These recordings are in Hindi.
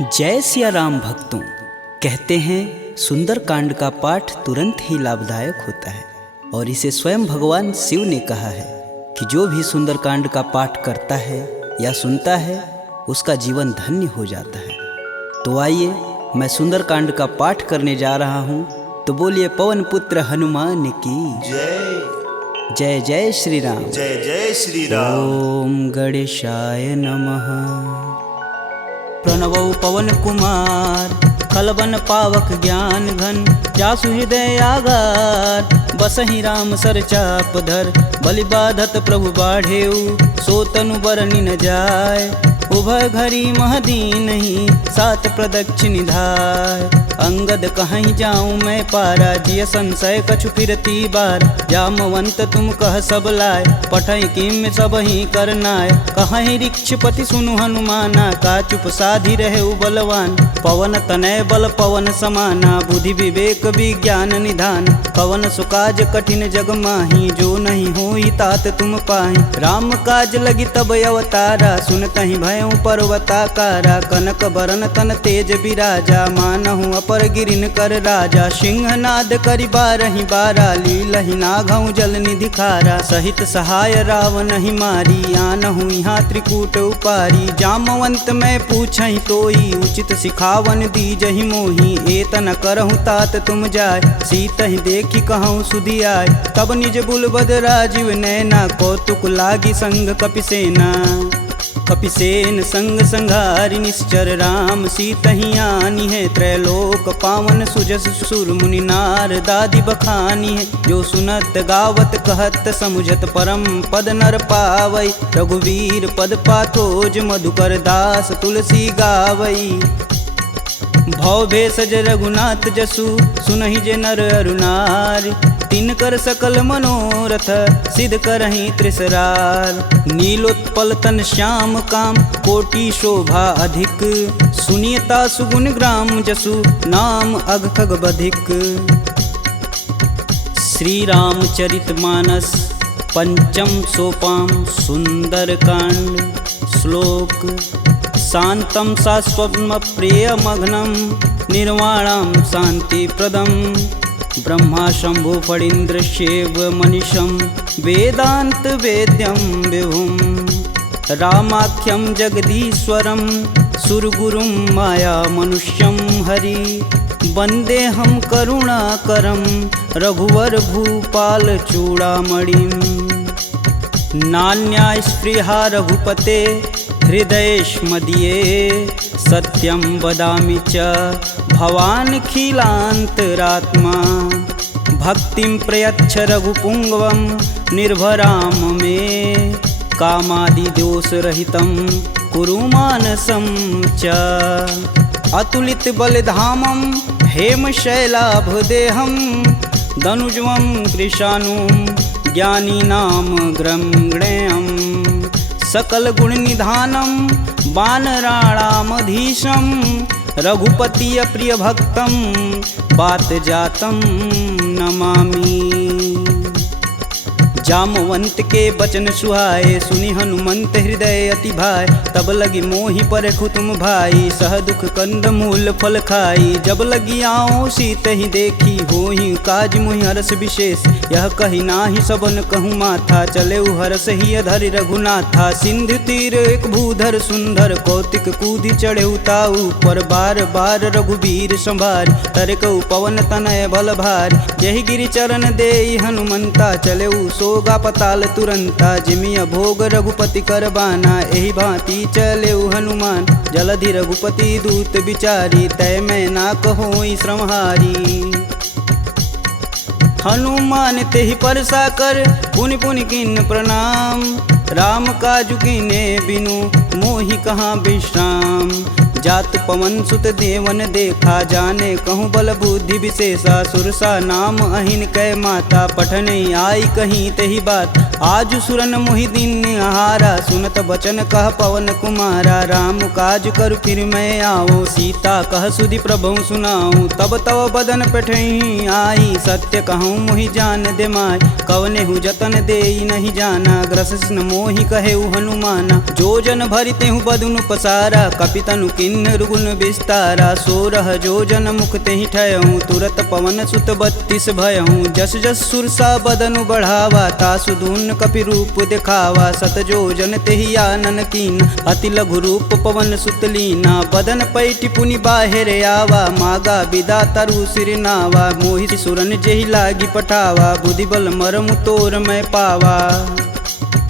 जय सिया राम भक्तों। कहते हैं सुंदरकांड का पाठ तुरंत ही लाभदायक होता है और इसे स्वयं भगवान शिव ने कहा है कि जो भी सुंदरकांड का पाठ करता है या सुनता है उसका जीवन धन्य हो जाता है। तो आइए मैं सुंदरकांड का पाठ करने जा रहा हूँ, तो बोलिए पवन पुत्र हनुमान की जय जय। जय श्री राम। जय जय श्री राम। ओम गणेशाय नमः। प्रणवौ पवन कुमार खलबन पावक ज्ञान घन, जासु हृदय आगार बसहि राम सर चाप धर। बलि बाधत प्रभु बाढ़ेऊ, सो तनु बरनि न जाय। उभय घरी महदीनहि, सात प्रदक्षिण धाय। अंगद कहीं जाऊं मैं पारा, जिय संशय कछु फिरती बार। जामवंत तुम कह सब लाय, पठई किम सब ही करनाय। कहीं ऋक्षपति सुनु हनुमाना, का चुप साधि रहे बलवान। पवन तनय बल पवन समाना, बुद्धि विवेक विज्ञान निधान। पवन सुकाज कठिन जग माही, जो नहीं होई तात तुम पाही। राम काज लगी तब अवतारा, सुनतहि भयउ पर्वताकारा। कनक बरन तन तेज बिराजा, मानहु अपर गिरिन कर राजा। सिंहनाद करि बारहि बारा, लीलहि नाघउ जल निधि खारा। सहित सहाय रावण ही मारी, आनहु यहाँ त्रिकूट उपारी। जामवंत मैं पूछहि तोई, उचित सिखावन दीजहि मोहि। एतन करहु तात तुम जाय, सीतहि देखि कहूँ सुधियाय। तब निज बुलबद राजीव नैना, कौतुक लागी संग कपिसेना। कपिसेन संग संघारि निश्चर, राम सीतहि आनी है। त्रैलोक पावन सुजस सुर मुनि नार, दादि बखानी है। जो सुनत गावत कहत समुझत, परम पद नर पावई। रघुवीर पद पाथोज, मधुकर दास तुलसी गावई। भव भेषज रघुनाथ जसु, सुनहि जे नर अरु नारी। तिनकर सकल मनोरथ, सिद्ध करहि त्रिसरार। नीलोत्पल तन श्याम काम, कोटि शोभा अधिक। सुनियता सुगुण ग्राम जसु, नाम अघ खग बधिक। श्री रामचरित मानस पंचम सोपान सुंदरकांड। श्लोक शांतं शाश्वतं प्रियमघ्नं, निर्वाणं शांतिप्रदं। ब्रह्मा शंभु फणीन्द्रशैव मनीषं, वेदांत वेद्यं विभुं। रामाख्यं जगदीश्वरं, सुरगुरुं माया मनुष्यं हरि। वन्देऽहं करुणाकरं, रघुवर भूपाल चूड़ामणिं। नान्या स्पृहा रघुपते, हृदयेष्मदीये। सत्यं वदामि च भवानखिलान्तरात्मा। भक्तिं प्रयच्छ रघुपुङ्गवं, निर्भरां मे। कामादिदोषरहितं कुरु मानसं च। अतुलित बलधामं हेमशैलाभदेहं, दनुजं कृशानुं ज्ञानिनां ग्रम्गणेयम्। सकल गुण निधानं वानराणामधीशं, रघुपति प्रिय भक्तं बात जातं नमामि। जामवंत के बचन सुहाए, सुनि हनुमंत हृदय अति भाय। तब लगी मोहि परखु तुम भाई, सह दुख कंद मूल फल खाई। जब लगी आओ सीत ही देखी, होहि काज मुहि हरस विशेष। यह कही नाही सबन कहूँ माथा, चले हरस ही अधरि रघुनाथा। सिंधु तीर एक भूधर सुंदर, कौतिक कूदि चढ़े ताऊ पर। बार बार रघुवीर संभार, तरकऊ पवन तनय बल भार। यही गिरि चरण देई हनुमंता, चले सोगा पताल तुरंता। जिमिया भोग रघुपति कर बाना, एहि भांति चले हनुमान। जलधि रघुपति दूत विचारी, तय मैं ना कहोई श्रमहारी। हनुमान तेहि परसा कर, पुनि पुनि किन्न प्रणाम। राम काजु कीन्हे बिनु, मोहि कहाँ विश्राम। जात पवन सुत देवन देखा, जाने कहूँ बल बुद्धि विशेषा। सुरसा नाम अहिन कै माता, पठन आई कहीं तही बात। आज सुरन मोहि दिन आहारा, सुनत बचन कह पवन कुमारा। राम काज कर फिर मैं आओ, सीता कह सुधि प्रभु सुनाऊं। तब तव बदन पठही आई, सत्य कहूँ मोहि जान दे माय। कवने हु जतन देई नहीं जाना, ग्रसिन मोहि कहेउ हनुमाना। जो जन भरिते हूँ बदनु पसारा, कपितनु किन्नर गुण विस्तारा। 16 जो जन मुख तेहि ठयहूँ, तुरत पवन सुत 32 भयहूँ। जस जस सुरसा बदनु बढ़ावा, तासु दून कपि रूप दिखावा। 7 जो जन तेहि आनन कीन, अति लघु रूप पवन सुत लीना। बदन पैठि पुनि बाहिर आवा, मागा बिदा तरु सिर नावा। मोहि सुरन जेहि लागी पठावा, बुद्धि बल मरमु तोर मैं पावा।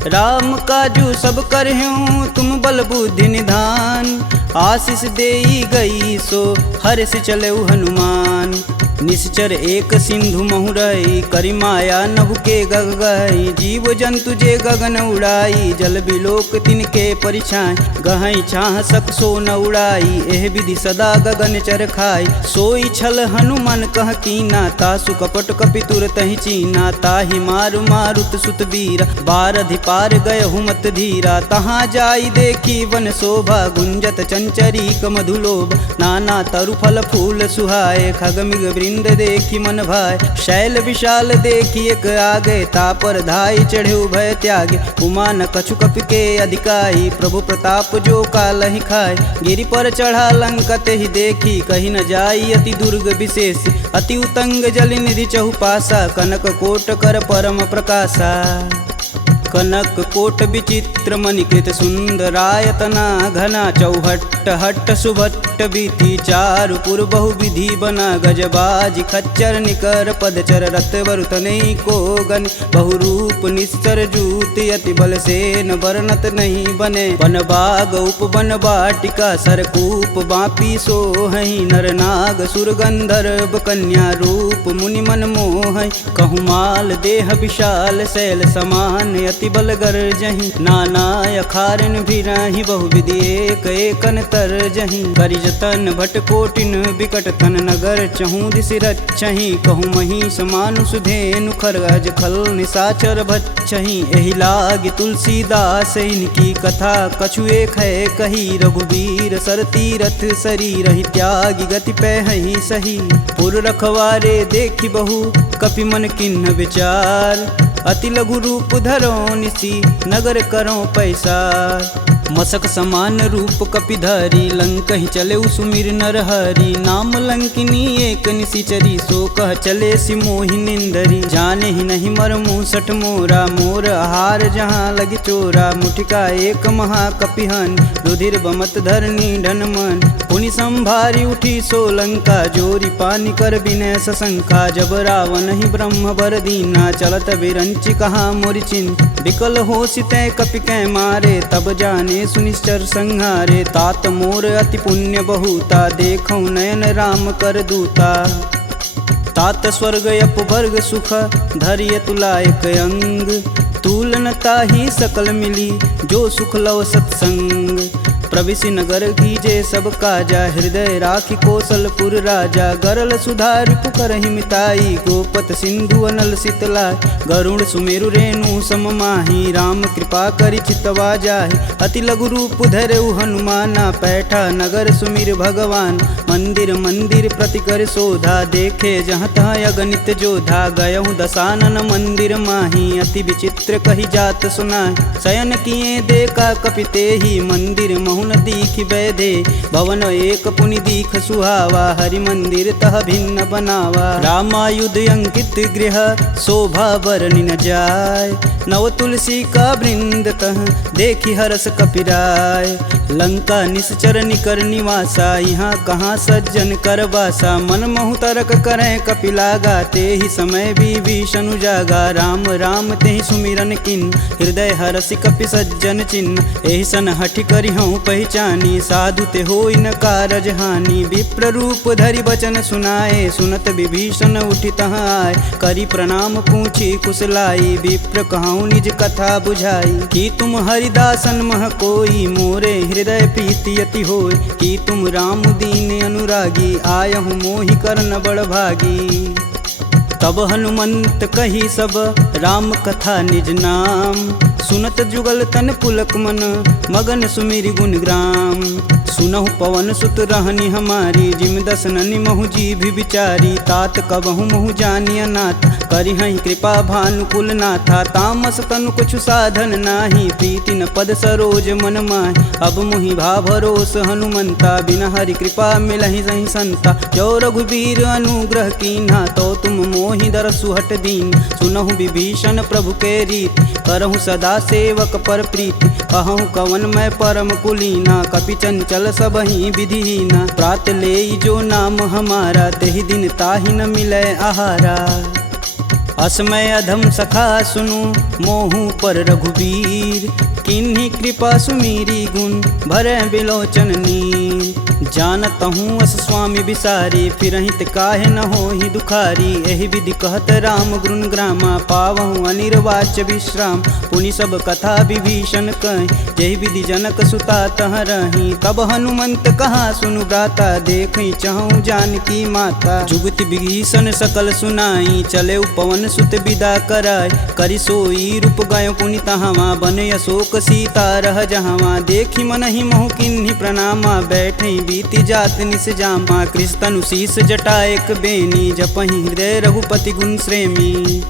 राम काजू सब करहूँ तुम बल बुद्धि निधान, आशीष देई गई सो हर्ष चलेउ हनुमान। निश्चर एक सिंधु महुरई, करि माया नभ के गग गई। जीव जंतु जे गगन उड़ाई, जल बिलोक तिनके परिछाई। गहई छाह सक सो न उड़ाई, एह विधि सदा गगन चर खाई। सोई छल हनुमान कह कीना, तासु कपट कपि तुरत ही चीना। ताहि मारु मारुत सुत वीरा, बारधि पार गय हुमत धीरा। तहाँ जाई देखी वन शोभा, गुंजत चंचरीक मधुलोभ। नाना तरु फल फूल सुहाए, खगमिग वृंद देखी मन भाय। शैल विशाल देखी एक आगे, तापर धाई चढ़े भय त्यागे। उमा न कछु कपि के अधिकाई, प्रभु प्रताप जो कालहि खाय। गिरि पर चढ़ा लंका तेहि देखी, कही न जाई अति दुर्ग विशेष। अति उतंग जल निधि चहुपासा, कनक कोट कर परम प्रकाशा। कनक कोट विचित्र मणिकृत सुंदरायतना घना। चौहट्ट हट्ट सुभट्ट बीती, चारु पुर बहु विधि बना। गजबाज खच्चर निकर पदचर, रत वरुतनई को गन। बहुरूप निश्चर जूति, अति बल सेन वर्णत नहीं बने। वन बाग उपवन बाटिका, सरकूप बापी सोहई। नर नाग सुर गंधर्व कन्या, रूप मुनि मन मोहई। कहु माल देह विशाल, शैल समान अति बल गरजहि। नाना अखारन भिराहि, बहुविधि एक एकन तरजहि। करि जतन भट कोटिन बिकट तन, नगर चहु दिस रचहि। कहु महिष मानुष धेनु, खरगज खल निशाचर भक्षहि। एहि लागी तुलसीदास इनकी कथा, कछु एक है कही। रघुवीर सर तीरथ शरीर, ही त्यागी गति पैहि सही। पुर रखवारे देखी बहु, कपि मन किन्ह विचार। अति लघु रूप धरो निसी, नगर करो पैसार। मसक समान रूप कपिधरी, लंक ही चले सुमिर नर हरि। नाम लंकिनी एक निशिचरी, सो कह चले सि मोहि निंदरी। जाने ही नहीं मर मूसठ मोरा, मोर आहार जहाँ लगी चोरा। मुठिका एक महाकपिहन, रुधिर बमत धरनी ढन मन। पुनि संभारी उठी सो लंका, जोरी पानी कर बिनय सशंका। जब रावण ही ब्रह्म बर दीना, चलत बिरंचि कहा मोरि चिन्ह। विकल हो सितै कपि कै मारे, तब जाने सुनिश्चर संहारे। तात मोर अति पुण्य बहुता, देखौ नयन राम कर दूता। तात स्वर्ग अपवर्ग सुख, धरिय तुलायक अंग। तुलन ताहि सकल मिली, जो सुख लव सत्संग। प्रविशि नगर कीजे सब काजा, हृदय राखि कौशलपुर राजा। गरल सुधार पुकरहि मिताई, गोपत सिंधु अनल शीतलाय। गरुड़ सुमेरु रेणु सम माही, राम कृपा करि चितवा जाहि। अति लघु रूप धरऊ हनुमाना, पैठा नगर सुमिर भगवान। मंदिर मंदिर प्रति कर शोधा, देखे जहाँ तहाँ अगणित जोधा। गयहु दशानन मंदिर माही, अति विचित्र कही जात सुनाय। शयन किए देखा कपि तेहि, मंदिर महुन दीख बैधे। भवन एक पुनि दीख सुहावा, हरि मंदिर तह भिन्न बनावा। रामायुध अंकित गृह, शोभा बरनि न जाय। नव तुलसी का वृंद तह, देखी हरस कपिराय। लंका निश्चर निकर निवासा, यहाँ कहाँ सज्जन कर बासा। मन महु तरक करें कपिलागा, तेहि समय विभीषण जागा। राम राम तेहि सुमिरन किन, हृदय हरसि कपि सज्जन चिन्ह। एहि सन हठि करि हूँ पहचानी, साधु ते होई न कारज हानि। विप्र रूप धरि बचन सुनाए, सुनत विभीषण उठि तहाँ आए। करि प्रणाम पूछी कुशलाई, विप्र कहूँ निज कथा बुझाई। कि तुम हरिदासन मह कोई, मोरे हृदय प्रीति अति होय। कि तुम राम दीन अनुरागी, आयहु मोहि करन बड़ भागी। तब हनुमंत कही सब राम कथा निज नाम, सुनत जुगल तन पुलक मन मगन सुमिरि गुण ग्राम। सुनहु पवन सुत रहनी हमारी, जिम दसननि महु जीभि विचारी। तात कबहु महु जानिय नाथ, करिहहि कृपा भानुकुल नाथा। तामस तनु कुछु साधन नाही, प्रीति न पद सरोज मन माहि। अब मुहि भा भरोस हनुमंता, बिना हरि कृपा मिलहि सहि संता। जो रघुबीर अनुग्रह कीन्हा, तो तुम मोहि दरसु हट दीन। सुनहु विभीषण प्रभु के रीति, करहु सदा सेवक पर प्रीति। कहूँ कवन मैं परम कुलीना, कपि चंचल सबहि विधिहीना। प्रात लेई जो नाम हमारा, तेहि दिन ताहि न मिलै आहारा। असमय अधम सखा सुनु, मोहु पर रघुबीर। किन्हीं कृपा सुमीरी गुण, भरै बिलोचन नीर। जानत हूँ अस स्वामी बिसारी, फिरहित काहे न होहि दुखारी। एहि विधि कहत राम गुण ग्रामा, पावहु अनिर्वाच्य विश्राम। पुनि सब कथा विभीषण कहि, जेहि विधि जनक सुता तह रही। तब हनुमंत कहा सुनु भ्राता, देखहि चहु जानकी माता। जुगति विभीषण सकल सुनाई, चले पवन सुत विदा कराय। करि सोई रूप गयो पुनि तहावा, बन अशोक सीता रह जहावा। देखि मनहि मोहु किन्हीं प्रणामा, बैठे बीति जात निस जामा। कृष्ण शीस जटा एक बेनी, जपहि हृदय रघुपति गुण श्रेमी।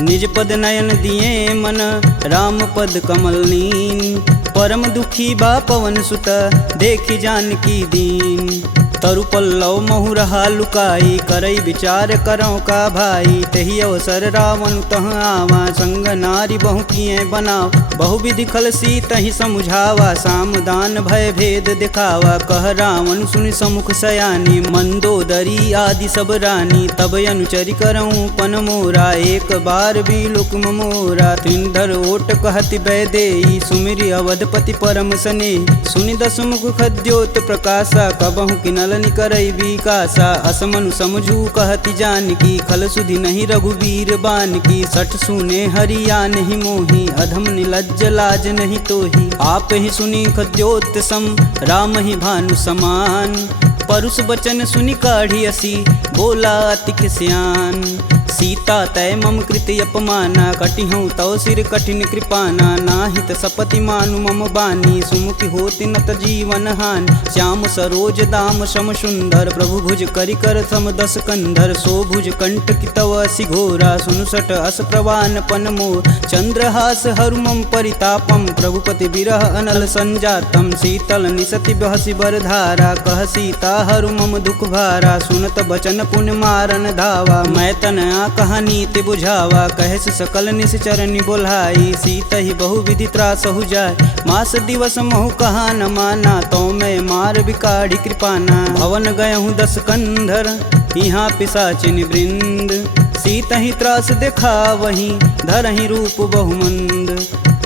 निज पद नयन दिए मन, राम पद कमल नीन। परम दुखी बा पवन सुत, देखि जानकी दीन। तरु पल्लव महु रहा लुकाई, करई विचार करौ का भाई। तहि अवसर रावण तह आवा, संग नारी बहु किए बनाव। बहु विधि खल सीतहि समुझावा, साम दान भय भेद दिखावा। कह रावण सुनि समुख सयानी, मंदोदरी आदि सब रानी। तब अनुचरि करऊँ पन मोरा, एक बार भी लुक मोरा। त्रिंधर ओट कहति बैदेई, सुमिरि अवधपति परम स्नेही। सुनि दस मुख खद्योत प्रकाशा, कबहु किनल करई विकासा। असमनु समझू कहति जानकी, खल सुधि नहीं रघुबीर बान की। सठ सुने हरिया नहीं मोही, अधम निलज्ज लाज नहीं तोही। आप ही सुनी खद्योत सम, राम ही भानु समान। परुष बचन सुनि काढ़ी असी, बोला अति खिसियान। सीता तय मम कृति अपमाना, कटिहूँ तव सिर कठिन कृपाना। नाहित सपति मानु मम बानी, सुमुखि होति नत जीवन हानि। श्याम सरोज दाम सम सुंदर, प्रभु भुज करि कर सम दस कंधर। सो भुज कंठ की तव असि घोरा, सुनुसट अस प्रवान पन मोर। चंद्रहास हरु मम परितापम, प्रभुपति बिरह अनल संजातम। शीतल निसति बहसि बर धारा, कह सीता हरु मम दुख भारा। सुनत बचन पुन मारन धावा, मैं तन कहानी ते बुझावा। कहस सकल निश्चरनि बोलाई, सीत ही बहु विधि त्रासहु जाय। मास दिवस महु कहा न माना, तो मैं मार बिकाढ़ी कृपाना। भवन गयहूँ दस कंधर, यहाँ पिशाचिन वृंद। सीत ही त्रास देखा वहीं, धरहि रूप बहुमंद।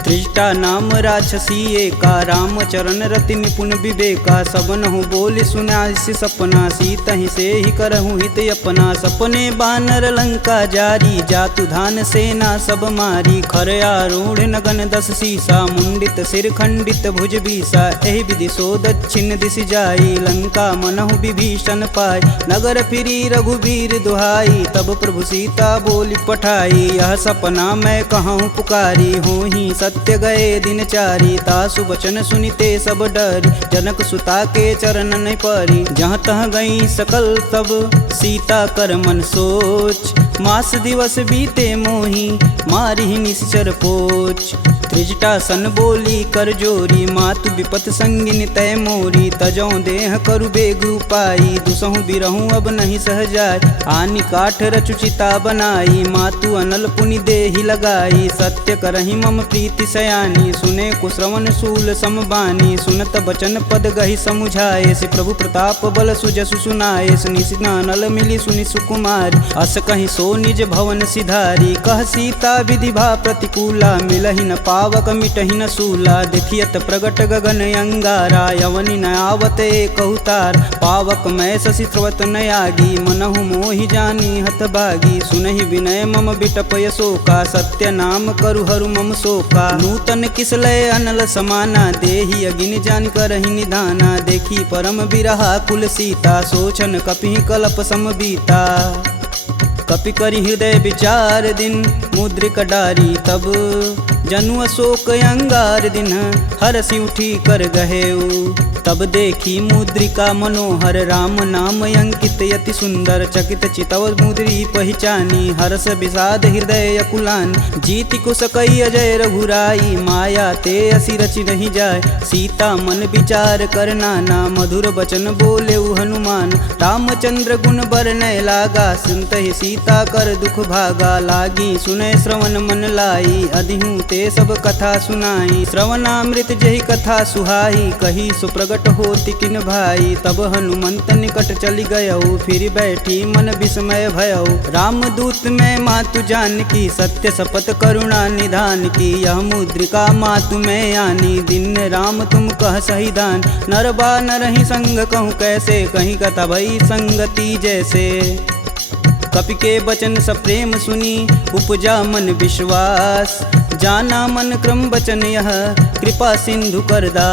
त्रिजटा नाम राक्षसी एका, राम चरण रति निपुण विवेका। सबनहु बोल सुनासि सपना, सीत ही से ही करहु हित अपना। सपने बानर लंका जारी, जातु धान सेना सब मारी। खर आरूढ़ नगन दस सीसा, मुंडित सिर खंडित भुज बीसा। एहि विधि सो दक्षिण दिश जाई, लंका मनहु विभीषण पाय। नगर फिरी रघुबीर दुहाई, तब प्रभु सीता बोली पठाई। यह सपना मैं कहूँ पुकारी, हूँ ही सत्य गए दिन चारी। तासु बचन सुनिते सब डरी, जनक सुता के चरण नहीं परी। जहाँ तह गई सकल तब सीता कर मन सोच। मास दिवस बीते मोही, मारी निश्चर पोच। त्रिजटा सन बोली कर जोरी, मातु विपत संगिन तय मोरी। तजौ देह करु बेग उपाई, दुसहु बिरहूँ अब नहीं सह जाय। आनि काठ रचुचिता बनाई, मातु अनल पुनि देहि लगाई। सत्य करहि मम प्रीति सयानी, सुने कुश्रवण शूल समबानी। सुनत बचन पद गहि समुझाए, से प्रभु प्रताप बल सुजसु सुनाए। निशिना नल मिली सुनि सुकुमारी, अस कहि सो निज भवन सिधारी। कह सीता विधि भा प्रतिकूला, मिलहि न पावक मिटहि न सूला। देखियत प्रगट गगन अंगारा, यवनि न आवत एक अवतार। पावक मैं शशि स्रवत न आगी, मनहु मोहि जानी हतभागी। सुनहि विनय मम बिटपय शोका, सत्य नाम करु हरु मम शोका। नूतन किसलय अनल समाना, देहि अगिन जान करहि निधाना। देखी परम बिरहा कुल सीता, सोचन कपिहि कलप सम बीता। कपि करि हृदय विचार दिन मुद्रिक डारी तब जनु अशोक अंगार दिन हरसि उठी कर गहेऊ। तब देखी मुद्रिका मनोहर राम नाम अंकित यति सुंदर चकित चितव मुद्री पहचानी हर्ष विषाद हृदय अकुलान जीति को सकई अजय रघुराई माया ते असि रचि नहीं जाय सीता मन विचार कर नाना मधुर बचन बोले हनुमान रामचंद्र गुण बरनय लागा सुनत ही सीता कर दुख भागा लागी सुनय श्रवण मन लाई अधिहूँ ते सब कथा सुनाई श्रवणामृत जही कथा सुहाई कही सुप्रगट होति किन भाई। तब हनुमंत निकट चली गयऊ फिर बैठी मन विस्मय भयऊ रामदूत में मातु जानकी सत्य शपथ करुणा निधान की यह मुद्रिका मातु में आनी दिन राम तुम कह सही दान नर बा नरहि संग कहूँ कैसे कहीं कथा भई संगति जैसे। कपि के बचन सप्रेम सुनी उपजा मन विश्वास जाना मन क्रम बचन यह कृपा सिंधु करदा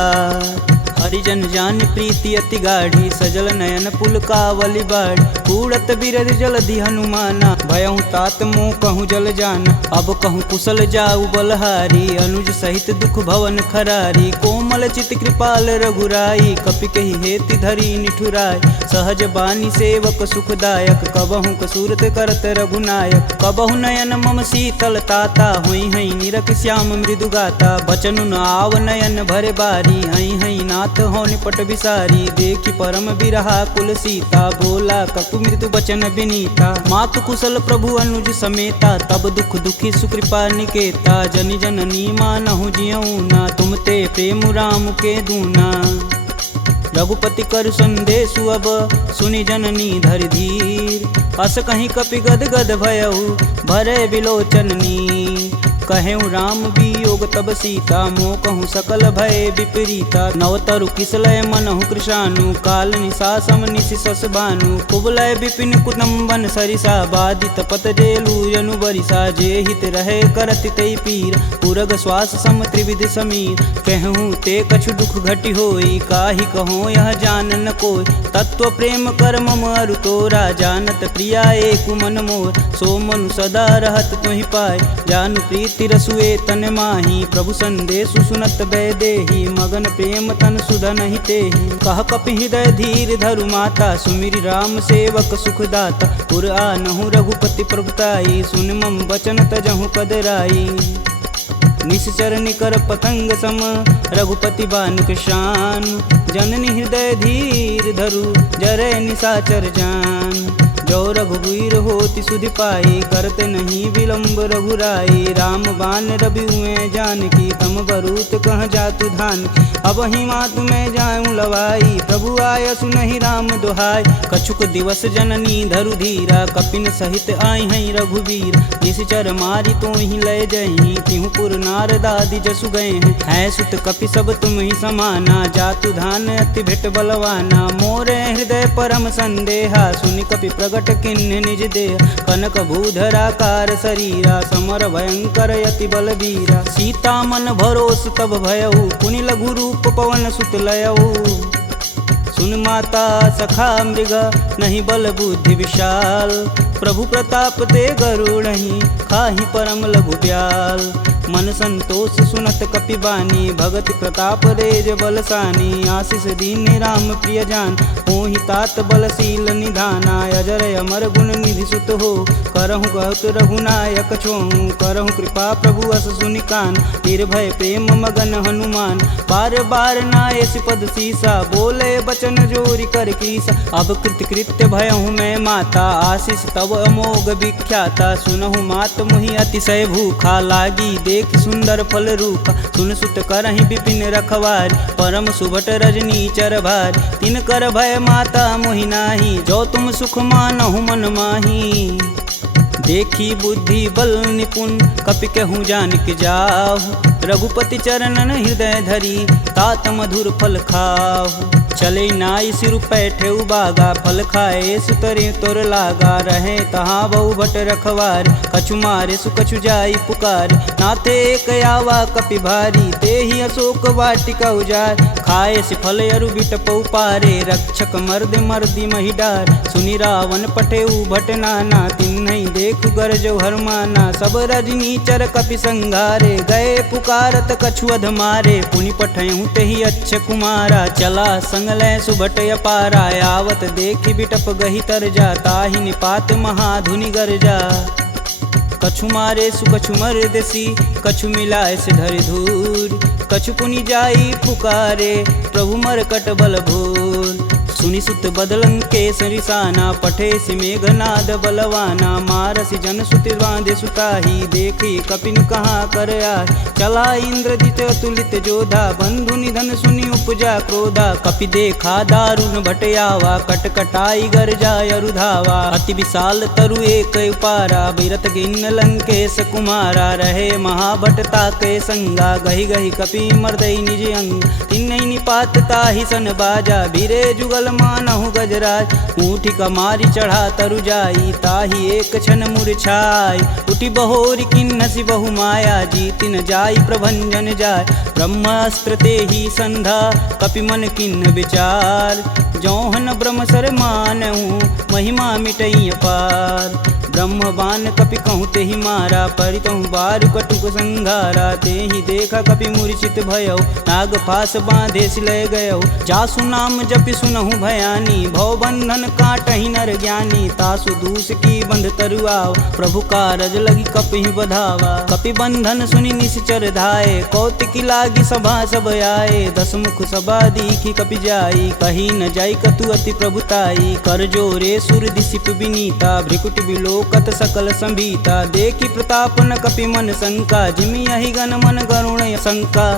हरिजन जान प्रीति अति गाढ़ी सजल नयन पुल कावली बाढ़ कूड़त बिरद जलधि हनुमाना भयहु तात मोह कहूँ जल जान अब कहूँ कुशल जाऊ बलहारी अनुज सहित दुख भवन खरारी कोमल चित कृपाल रघुराई कपि कही हेति धरी निठुराय सहज बानी सेवक सुखदायक कबहु कसूरत करत रघुनायक कबहु नयन मम शीतल ताता हुई हई निरख श्याम मृदु गाता बचनु न आव नयन भरे बारी हई हई नाथ हो निपट विसारी देखी परम बिरहा कुल सीता बोला कपि मृदु बचन विनीता मातु कुशल प्रभु अनुज समेता तब दुख दुखी सुकृपा निकेता जनि जननी मानहु जियऊ ना तुम ते प्रेम राम के दूना। रघुपति कर संदेशु अब सुनि जननी धरि धीर अस कहीं कपि गद गद भयऊ भरे बिलोचननी कहेऊ राम वियोग तब सीता मोह कहूँ सकल भय विपरीता नवतरु किसलय मनहु कृशानु काल निशा सम निशि सस भानु कुबलय विपिन कुटुम्बन सरिसा बाधित पत जेलु जनु बरिसा जे हित रहे करत तई पीर पुरग श्वास सम त्रिविध समीर कहूँ ते कछु दुख घटि होई काहि कहो यह जान न कोय तत्व प्रेम कर मम अरु तोरा जानत प्रिया एक मन मोर सो मनु सदा रहत तुहि पाय जानु प्रीति रसुए तन माही प्रभु संदेशु सुनत बैदेही मगन प्रेम तन सुधन ही तेहि कह कपि हृदय धीर धरु माता सुमिरि राम सेवक सुखदाता पुर आनहु रघुपति प्रभुताई सुन मम बचन तजहु कदराई निश्चर निकर पतंग सम रघुपति बानिक शान जननी हृदय धीर धरु जरे निशाचर जान जो रघुवीर होति सुधि पाई करते नहीं विलम्ब रघुराई राम बान रवि हुए जानकी तम बरूत कह जातु धान अब ही मातु में जाऊं लवाई प्रभु आय सुनहि राम दुहाई कछुक दिवस जननी धरु धीरा कपिन सहित आई हैं रघुवीर निश्चर मारी तो ही लय जही तिहु पुर नारदादि जसु गए हैं सुत कपि सब तुम ही समाना जातु धान अति भेट बलवाना मोरे हृदय परम संदेहा सुनि कपि प्रगट किन्ह निज देह कनक भूधराकार शरीरा समर भयंकर यति बलबीरा सीता मन भरोस तब भयऊ पुनि लघु रूप पवन सुत लयऊ सुन माता सखा मृग नहीं बल बुद्धि विशाल प्रभु प्रताप ते गरुड़हि खाहि परम लघु ब्याल मन संतोष सुनत कपि बानी भगति प्रताप रेज बलसानी आशीष दीन राम प्रिय जान होहि तात बलशील निधाना अजर अमर गुण निधि सुत हो करहु कहत रघुनायक छोहु करहु कृपा प्रभु अस सुनिकान निर्भय प्रेम मगन हनुमान बार बार नायस पद सीसा बोले बचन जोरी कर कीसा अब कृत्य भयहु मैं माता आशीष तब अमोघ विख्याता सुनहु मात मुहि अतिशय भूखा लागी देख सुंदर फल रूप सुन सुत करहि विपिन रखवार परम सुभट रजनी चर भार तिन कर भय माता मोहि नाही जो तुम सुख मानहु मन माही देखी बुद्धि बल निपुण कपि कहूँ जानक जाहु रघुपति चरणन हृदय धरी तात मधुर फल खाहु चले नाई सिर पैठे बागा फल खाए सुतरे तोर लागा रहे तहाँ बहु भट रखवार कछु मारे सुकछु जाई पुकार नाथे एक आवा कपि भारी ते ही अशोक वाटिका उजार खाए सिफल अरु बिटपौ पारे, रक्षक मर्द मर्दी महिडार। सुनि रावण पठेऊ भट नाना, तिन्हई देखु गरजौ हरमाना। सब रजनीचर कपि संघारे, गए पुकारत कछु अध मारे। पुनि पठयहु तेहि अच्छ कुमारा, चला संग लै सुभट अपारा। आवत देखि बिटप गहि तरजा, ताहि निपात महाधुनि गरजा। कछु मारे सु कछु मर्दसी, कछु मिलाए से धरि धूर। कछु पुनि जाई पुकारे, प्रभु मरकट बल भूर। सुनि सुत बदलंकेश रिसाना, पठे सि मेघनाद बलवाना। मारसि जन सुति बांधे सुताही, देखी कपिन कहाँ कर आए। चला इंद्रजित अतुलित जोधा, बंधु निधन सुनि उपजा क्रोधा। कपि देखा दारुण भटयावा, कटकटाई गर्जा अरुधावा। अति विशाल तरु एक उपारा, बिरत गिन्न लंकेश कुमारा। रहे महाभटता के संगा, गहि गहि कपि मर्दई निज अंग। तिन्हई निपात ताहि सन बाजा, भीरे जुगल मानहु गजराज। ऊँठी कमारी चढ़ा तरु जाई, ताहि एक क्षण मूर्छाई। उठि बहोरी किन्नसी बहु माया, जीति न जाई प्रभंजन जाय। ब्रह्मास्त्र तेहि संधा, कपि मन किन्न विचार। जौहन ब्रह्म सर मानहु, महिमा मिटई अपार। ब्रह्म बान कपि कहूँ तेहि मारा, परितहु बारु कटुक संघारा। तेहि देखा कपि मूर्छित भयउ, नाग पास बांधे सिलय गयउ। जासु नाम जपि सुनहु भयानी, भव बंधन काटहि नर ज्ञानी। तासु दूस की बंध तरुआव, प्रभु कारज लगी कपि बधावा। कपि बंधन सुनि निश्चर धाये, कौतिकी लागी सभा सब आए। दस मुख सभा दीखी कपि जाई, कही न जाई कतु अति प्रभुताई। कर जोरे सुर दिसिप विनीता, भ्रिकुट बिलोकत सकल संभीता। देखी प्रताप न कपि मन शंका, जिमि यही गण मन गरुण शंका।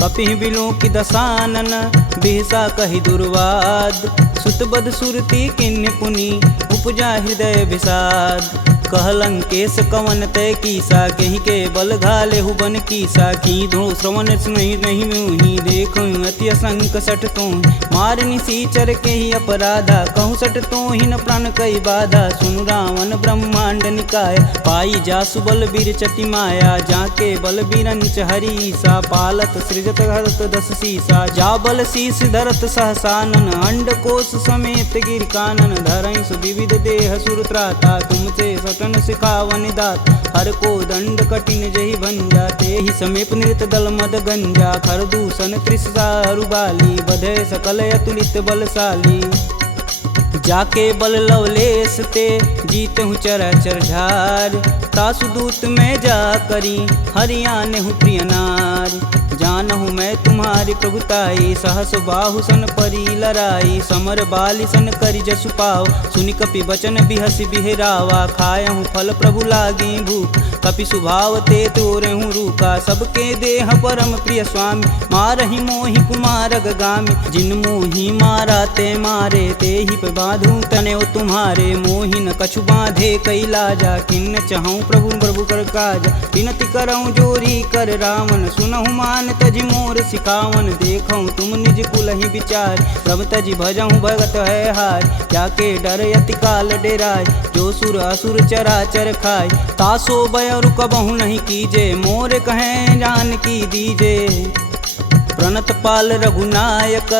कपि बिलों की दसानन, बिहसा कहि दुर्वाद। सुतबद सुरती किन्य पुनि, उपजा हृदय विषाद। कहलंकेश कवन तय कीसा, कहीं के बल घाले हुबन कीसा। की धो श्रवण नहीं नहीं मुहि, देखो अति असंक सठ तो। मार निसीचर के ही अपराधा, कहूँ सठ तो ही न प्राण कई बाधा। सुनु रावण ब्रह्मांड निकाय, पाई जासु बल बीर चति माया। जाके बल बीरंच हरीसा, पालत सृजत हरत दस सीसा। जा बल शीस धरत सहसानन, अंड कोश समेत गिर कानन। धरई सुविविध देह सुर त्राता, तुमसे सटन सिखावन दात। हर को दंड कठिन जहि भंजा, तेहि समीप नृत दल मद गंजा। खरदूषण त्रिसारु बाली, बधे सकल अतुलित बलशाली। जाके बल लवलेश ते, जीतहु चराचर झार। तासु दूत में जा करी, हरियाने हूँ प्रिय नार। जानहु मैं तुम्हारी प्रभुताई, सहस बाहु सन परी लराई। समर बाली सन करि जसु पाव, सुनि कपि बचन बिहसि बिहरावा। खायहु फल प्रभु लागी भूख, कपि सुभाव ते तोरहु रूखा। सबके देह परम प्रिय स्वामी, मारहि मोहि कुमार गामी। जिन मोहि मारा ते मारे, तेहि पे बांधु तने तुम्हारे। मोहि न कछु बांधे कैलाजा, किन्न चहु प्रभु प्रभु कर काजा। विनति करऊँ जोरी कर रावण, सुनहु मान तजि मोर सिखावन। देखऊँ तुम निज कुलहि विचार, प्रभ तजि भजहु भगत है हार। जाके डर यति काल डेराय, जो सुर असुर चराचर खाय। तासो भय रुकबहु नहीं कीजे, मोर कहें जान की दीजे। प्रणत पाल रघुनायक,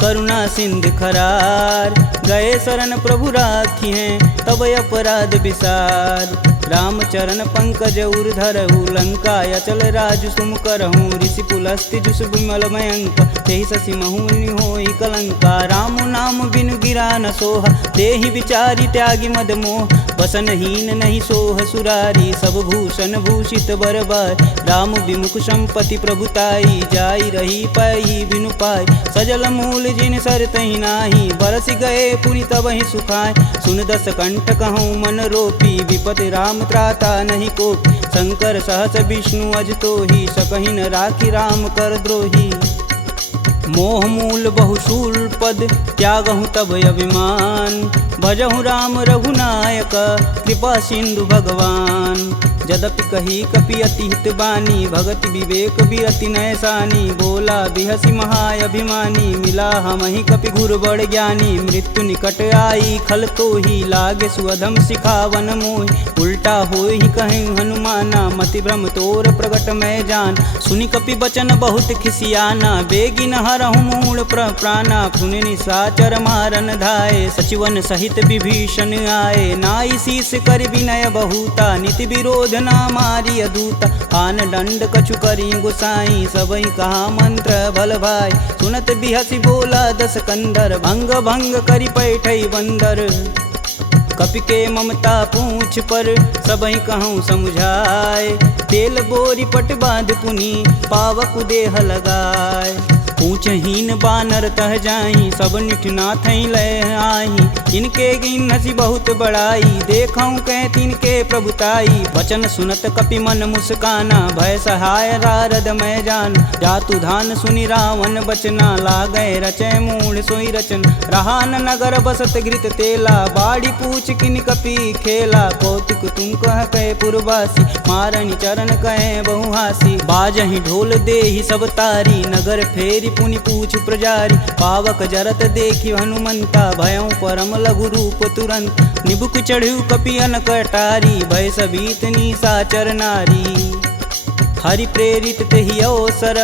करुणा सिंध खरार। गए शरण प्रभु राखी हैं, तब अपराध विसार। रामचरण पंकज उर धरहु, लंका अचल राजु सुम करहूँ। ऋषि पुलस्ति जुस विमल मयंक, तेहि शशि महुनि होई कलंका। राम नाम बिनु गिरा न सोहा, देहि विचारी त्यागी मद मोह। वसनहीन नहीं सोह सुरारी, सब भूषण भूषित बरबार। राम विमुख संपत्ति प्रभुताई, जाई रही पाई बिनु पाई। सजल मूल जिन सर तहि नाही, बरस गए पुनि तबहि सुखाय। सुन दस कंठ कहूँ मन रोपी, विपति राम त्राता नहीं कोपी। शंकर सहस विष्णु अज तोहि, सकहि न राखी राम कर द्रोही। मोह मूल बहुशूल पद, त्यागहु तब अभिमान। भजहु राम रघुनायक, कृपा सिंधु भगवान। यद्यपि कही कपि अति हित बानी, भगति विवेक बिरति नैसानी। बोला बिहसी महाअभिमानी, मिला हमहि कपि गुर बड़ ज्ञानी। मृत्यु निकट आई खल तो ही, लागे सुअधम सिखावन मोहि। उल्टा होई कहीं हनुमाना, मति भ्रम तोर प्रगट मैं जान। सुनि कपि बचन बहुत खिसियाना, बेगिन हरहु मूल प्राणा। सुनि निशाचर मारन धाये, सचिवन सहित विभीषण आए। नाई शीस कर विनय बहुता, नीति विरोध ना मारी अदूता। आन दंड कछु करी गुसाई, सबई कहा मंत्र भल भाई। सुनत बिहसी बोला दस कंदर, भंग भंग करि पैठई बंदर। कपि के ममता पूछ पर, सबई कहूँ समझाए। तेल बोरी पट बांध पुनी, पावक देह लगाए। पूछहीन बानर तह जाही, सब निठना थई लय आही। इनके गिन हसी बहुत बड़ाई, देखऊँ कह तिनके प्रभुताई। वचन सुनत कपि मन मुस्काना, भय सहाय रारद मैं जान। जातु धान सुनि रावण बचना, लागय रचय मूढ़ सोई रचन। रहान नगर बसत घृत तेला, बाड़ी पूछ किन कपि खेला। कौतुक तुम कह कहे पुरवासी, मारणी चरण कहे बहुहासी। बाजहि ढोल देहि सब तारी, नगर फेरी पुनि पूछ प्रजारी। पावक जरत देखि हनुमंता, भयउ परम लघु रूप तुरंत। निबुक चढ़ू कपियन कटारी, भय सबीत निशाचर नारी। हरि प्रेरित तेहि अवसर,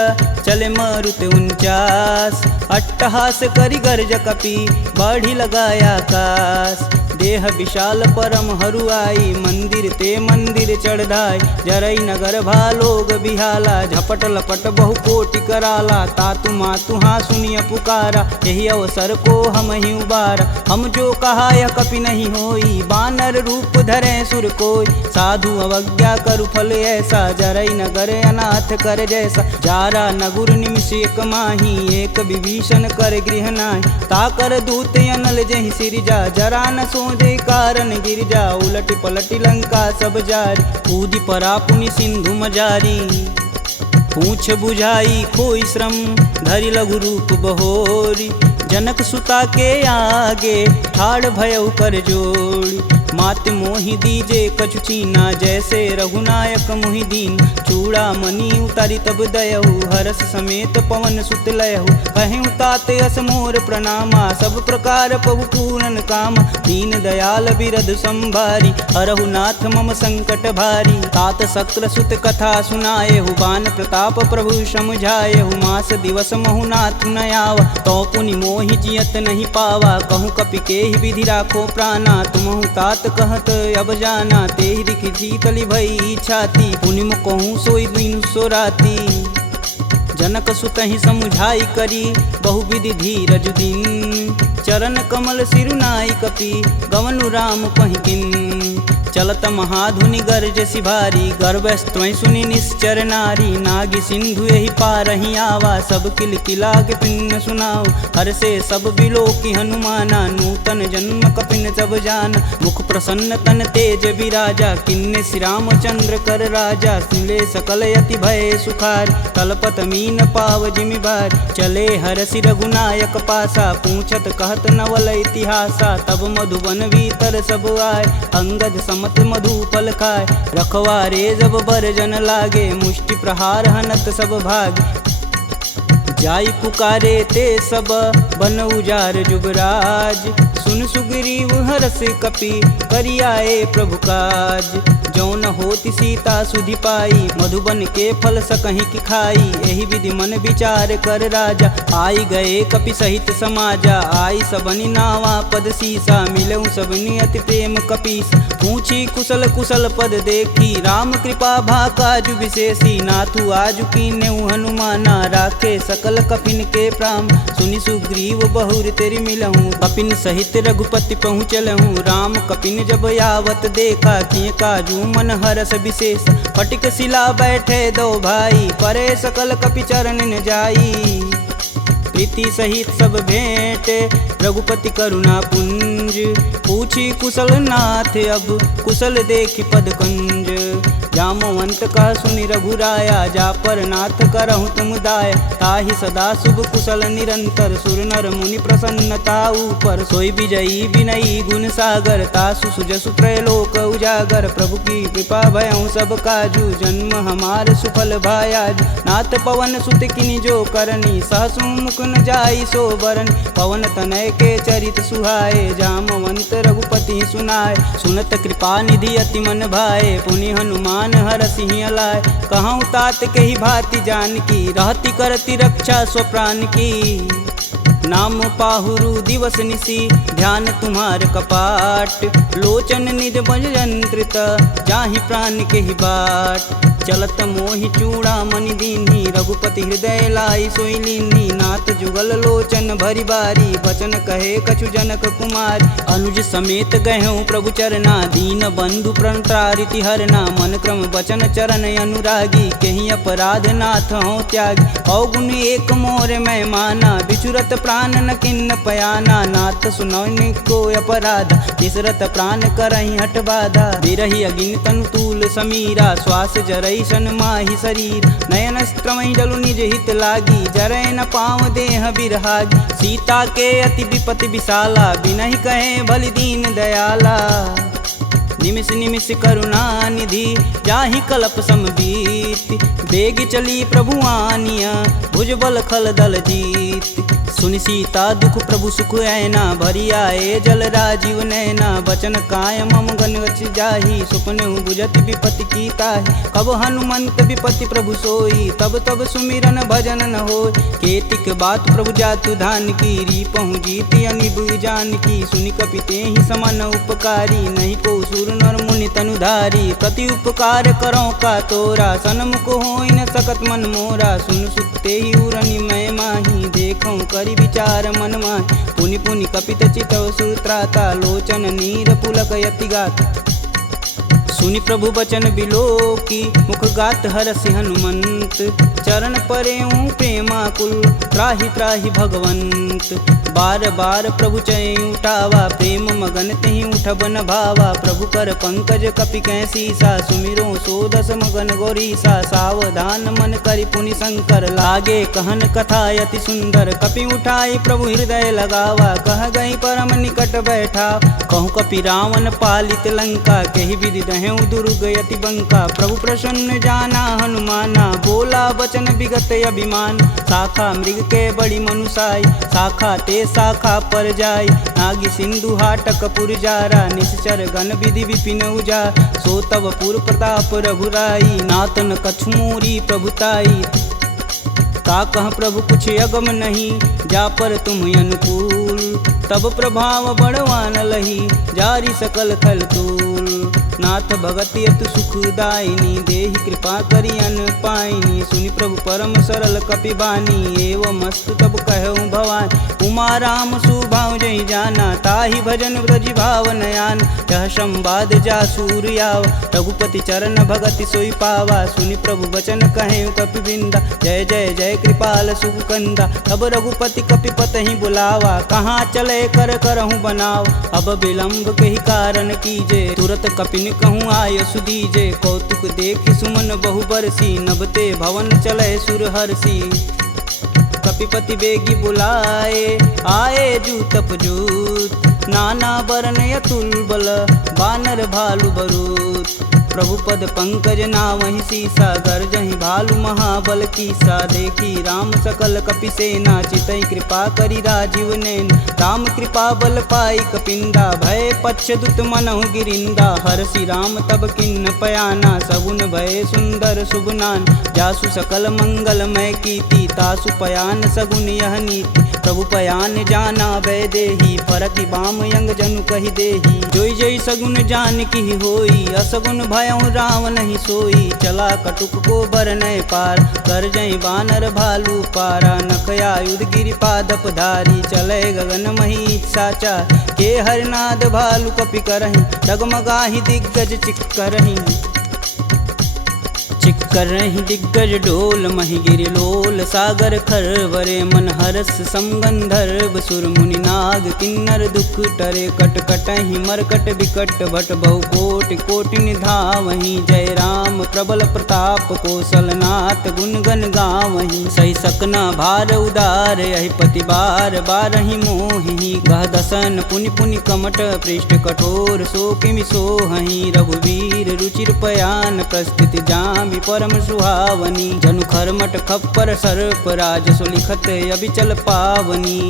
चले मारुत 49। अट्टहास करि गर्ज कपि, बाढ़ी लगाया आकाश। देह विशाल परम हरुआई, मंदिर ते मंदिर चढ़ाई। जरई नगर भालोग बिहाला, झपट लपट बहु कोटि कराला। तातु मातु हाँ सुनिय पुकारा, यही अवसर को हम ही उबारा। हम जो कहा यह कपि नहीं होई, बानर रूप धरे सुर कोई। साधु अवज्ञा करु फल ऐसा, जरई नगर अनाथ कर जैसा। जारा नगुर निमिष एक माही, एक विभीषण कर गृह नाहि। ताकर दूत अनल जहि सिरजा, जरा न सोजे कारण गिरजा। उलटि पलटि लंका सब जारी, कूदि परा पुनि सिंधु मजारी। पूछ बुझाई खोई श्रम, धरि लघु रूप बहोरी। जनक सुता के आगे, ठाड़ भयउ कर जोड़ी। मात मोहि दीजे कछु चीना, जैसे रघुनायक मोहि दीन। चूड़ा मणि उतारी तब दयहु, हरस समेत पवन सुत लयहु। कहें तात यस मोर प्रणामा, सब प्रकार प्रभु पूरन काम। दीन दयाल बिरध संभारी, हरहु नाथ मम संकट भारी। तात शक्र सुत कथा सुनाएहु, बान प्रताप प्रभु समझाएहु। मास दिवस महु नाथ न आवा, तो पुनि मोहि जियत नहीं पावा। कहूँ कपि के ही विधि राखो प्राणा, तुमहु तात कहत अब जाना। तेहि दिखि शीतली भई छाती, पुनि कहूँ सोई दिन सो राती। जनक सुतहि समुझाई करी, बहुविधि धीरज दिन। चरण कमल सिरुनाई कपि, गवनु राम पहिकिन। चलत महाधुनि गर्ज सिभारी, गर्भस्त्वं सुनि निश्चर नारी। नागी सिंधु यही पारहि आवा, सब किल किलाग पिन्न सुनाओ। हर से सब बिलोकि हनुमाना, नूतन जन्म कपिन सब जान। मुख प्रसन्न तन तेज विराजा, किन्ने श्री रामचंद्र कर राजा। सिले सकल यति भय सुखार, तलपत मीन पाव जिमि भार। चले हरसि रघुनायक पासा, पूछत कहत नवल इतिहासा। तब मधुबन भीतर सब आए, अंगद मत मधुपल खाए। रखवारे जब बरजन लागे, मुष्टि प्रहार हनत सब भाग। जाई पुकारे ते सब, बन उजार जुबराज। सुन सुग्रीव हरस कपि, करियाए प्रभु काज। जौन होति सीता सुधि पाई, मधुबन के फल सकहि की खाई। एहि विधि मन विचार कर राजा, आई गए कपि सहित समाजा। आई सबनि नावा पद सीसा, मिलऊँ सबनि अति प्रेम कपीस। पूछी कुशल कुशल पद देखी, राम कृपा भाकाजु विशेषी। नाथु आजु कीन्यउ हनुमाना, राखे सकल कपिन के प्राम। सुनि सुग्रीव बहुर तेरि मिलहूँ, कपिन सहित रघुपति पहुँचलहूँ। राम कपिन जब यावत देखा, किए काजू मन हरस विशेष। फटिक शिला बैठे दो भाई, परे सकल कपि चरण न जाई। प्रीति सहित सब भेंट, रघुपति करुणा पुंज। पूछी कुशल नाथ अब, कुशल देखि पद कंज। जामवंत कह सुनि रघुराया, जा पर नाथ करहु तुम दाया। ताहि सदा शुभ कुशल निरंतर, सुर नर मुनि प्रसन्नता ऊपर। सोई विजयी विनयी गुण सागर, तासु सुजसु त्रैलोक उजागर। प्रभु की कृपा भयउ सब काजू, जन्म हमार सुफल भायाज। नाथ पवन सुत किनि जो करनी, सहसु मुख न जाई सो बरन। पवन तनय के चरित सुहाए, जामवंत रघुपति सुनाए। सुनत कृपा निधि अति मन भाए, पुनि हनुमान हर सिंह लाए। कहूँ तात के ही भांति जानकी, रहती करती रक्षा स्वप्राण की। नाम पाहुरु दिवस निसी, ध्यान तुम्हार कपाट। लोचन निज बज यंत्रित, जाहि प्राण के ही बाट। चलत मोहि चूड़ामणि दीन्ही, रघुपति हृदय लाई सोई लीन्ही। नाथ जुगल लोचन भरी बारी, बचन कहे कछु जनक कुमार। अनुज समेत गहूँ प्रभु चरना, दीन बंधु प्रणतारिति हरना। मन क्रम बचन चरण अनुरागी, कहीं अपराध नाथ हो त्यागी। अवगुण एक मोर मैं माना, बिचुरत प्राण न किन्न पयाना। नाथ सुनौनि को अपराध, तिसरत प्राण करहि हठ बाधा। बिरहि अगिन तनु तूल समीरा, श्वास जरई सन माहि शरीर। नयन स्त्रमहि जलु निज हित लागी, जरै न पाँव देह बिरहागी। सीता के अति विपति विशाला, बिनहि कहे बलि दीन दयाला। निमिष निमिष करुणा निधि, जाहि कल्प समबीत। बेग चली प्रभु आनिया, भुजबल खल दल जीत। सुनि सीता दुख प्रभु सुख ऐना, भरी आए जल राजीव नैना। बचन काय मम गन गच जाहि, सुपने बुझत विपति की ताहि। कब हनुमंत विपति प्रभु सोई, तब तब सुमिरन भजन न होय। केतिक बात प्रभु जातु धान की, रीपहु जीति अनिब जानकी। सुनि कपि तेहि समान उपकारी, नहीं को सुर नर मुनि तनुधारी। प्रति उपकार करो का तोरा, सन्मुख होई न सकत मन मोरा। सुन सुते ही उरनि मैं माही, देखूं करि विचार मन माहि। पुनि पुनि कपित चितव सुत्राता, लोचन नीर पुलक यति गात। सुनि प्रभु बचन बिलोकी, मुख गात हरसि हनुमंत। चरण परेऊँ प्रेमाकुल, त्राहि त्राहि भगवंत। बार बार प्रभु चय उठावा, प्रेम मगन तेहि उठब न भावा। प्रभु कर पंकज कपि कै सीसा, सुमिरो सो दस मगन गौरीसा। सावधान मन करि पुनि शंकर, लागे कहन कथा अति सुंदर। कपि उठाई प्रभु हृदय लगावा, कह गई परम निकट बैठा। कहूँ कपि रावण पालित लंका, केहि विधि दहें दुर्ग यति बंका। प्रभु प्रसन्न जाना हनुमाना, बोला बचन विगत अभिमान। शाखा मृग के बड़ी मनुसाई, शाखा ते शाखा पर जाई। नागी सिंधु हाटक पुर जारा, निश्चर गण विधि विपिन उजार। सो तब पुर प्रताप रघुराई, नातन कछु मोरी प्रभुताई। का कह प्रभु कुछ अगम नहीं, जा पर तुम अनुकूल। तब प्रभाव बड़वान लही, जारी सकल खल तूल। नाथ भगति अतु सुखदायिनी, देहि कृपा करि अन पाइनी। सुनि प्रभु परम सरल कपि बानी, एवं मस्तु तब कहूँ भवानी। उमा राम सुभाव जहि जाना, ताहि भजन ब्रज भाव नयान। यह संवाद जासूर आवा, रघुपति चरण भगति सोई पावा। सुनि प्रभु बचन कहें कपि बिंदा, जय जय जय कृपाल सुख कंदा। तब रघुपति कपि पतहि बुलावा, कहाँ चले कर करहूँ बनाव। अब विलंब के ही कारण कीजे, तुरत कपिन कहूँ आय सुदीजे। कौतुक देखि सुमन बहु बरसी, नभते भवन चले सुर हर्षि। कपिपति बेगी बुलाए, आए जूतप जूत। नाना बरन अतुल बल, बानर भालु बरूत। प्रभु पद पंकज नावहि सीसा, गर्जहि भालु महाबल कीसा। देखी राम सकल कपि सेना, चितई कृपा करि राजीव नैन। राम कृपा बल पाई कपिंदा, भय पच्छ दुत मनहु गिरिंदा। हर्षि राम तब किन्न पयाना, सगुन भय सुंदर शुभ नान। जासु सकल मंगलमय कीर्ति, तासु पयान सगुन यह नीति। प्रभु पयान जाना भय देही, फरकि बाम यंग जनु कहि देही। जोई जोई सगुन जान की होई, असगुन भयउ रावण ही सोई। चला कटुक को बरनय पार, कर जय बानर भालू पारा। नखया युध गिरि पादप धारी, चले गगन मही साचा। के हरनाद भालू कपि करहि, डगमगाहि दिग्गज चिक्करहि। चिक्करहि दिग्गज डोल, महि गिरि लोल सागर खरवरे। मन हरस समगंधर्व सुर मुनि नाग किन्नर दुख टरे कट कटहि मरकट विकट भट बहु कोटि कोटि निधावहि जय राम प्रबल प्रताप कौशलनाथ गुण गण गावहि सही सकना भार उदार यही पति बार बारहि मोहि गह दसन पुनि पुनि कमट पृष्ठ कठोर सो किमि सोहहि रघुवीर रुचिर पयान प्रस्थिति जामि परम सुहावनी जनु खरमट खप्पर सर्प राज सुलिखत अबिचल पावनी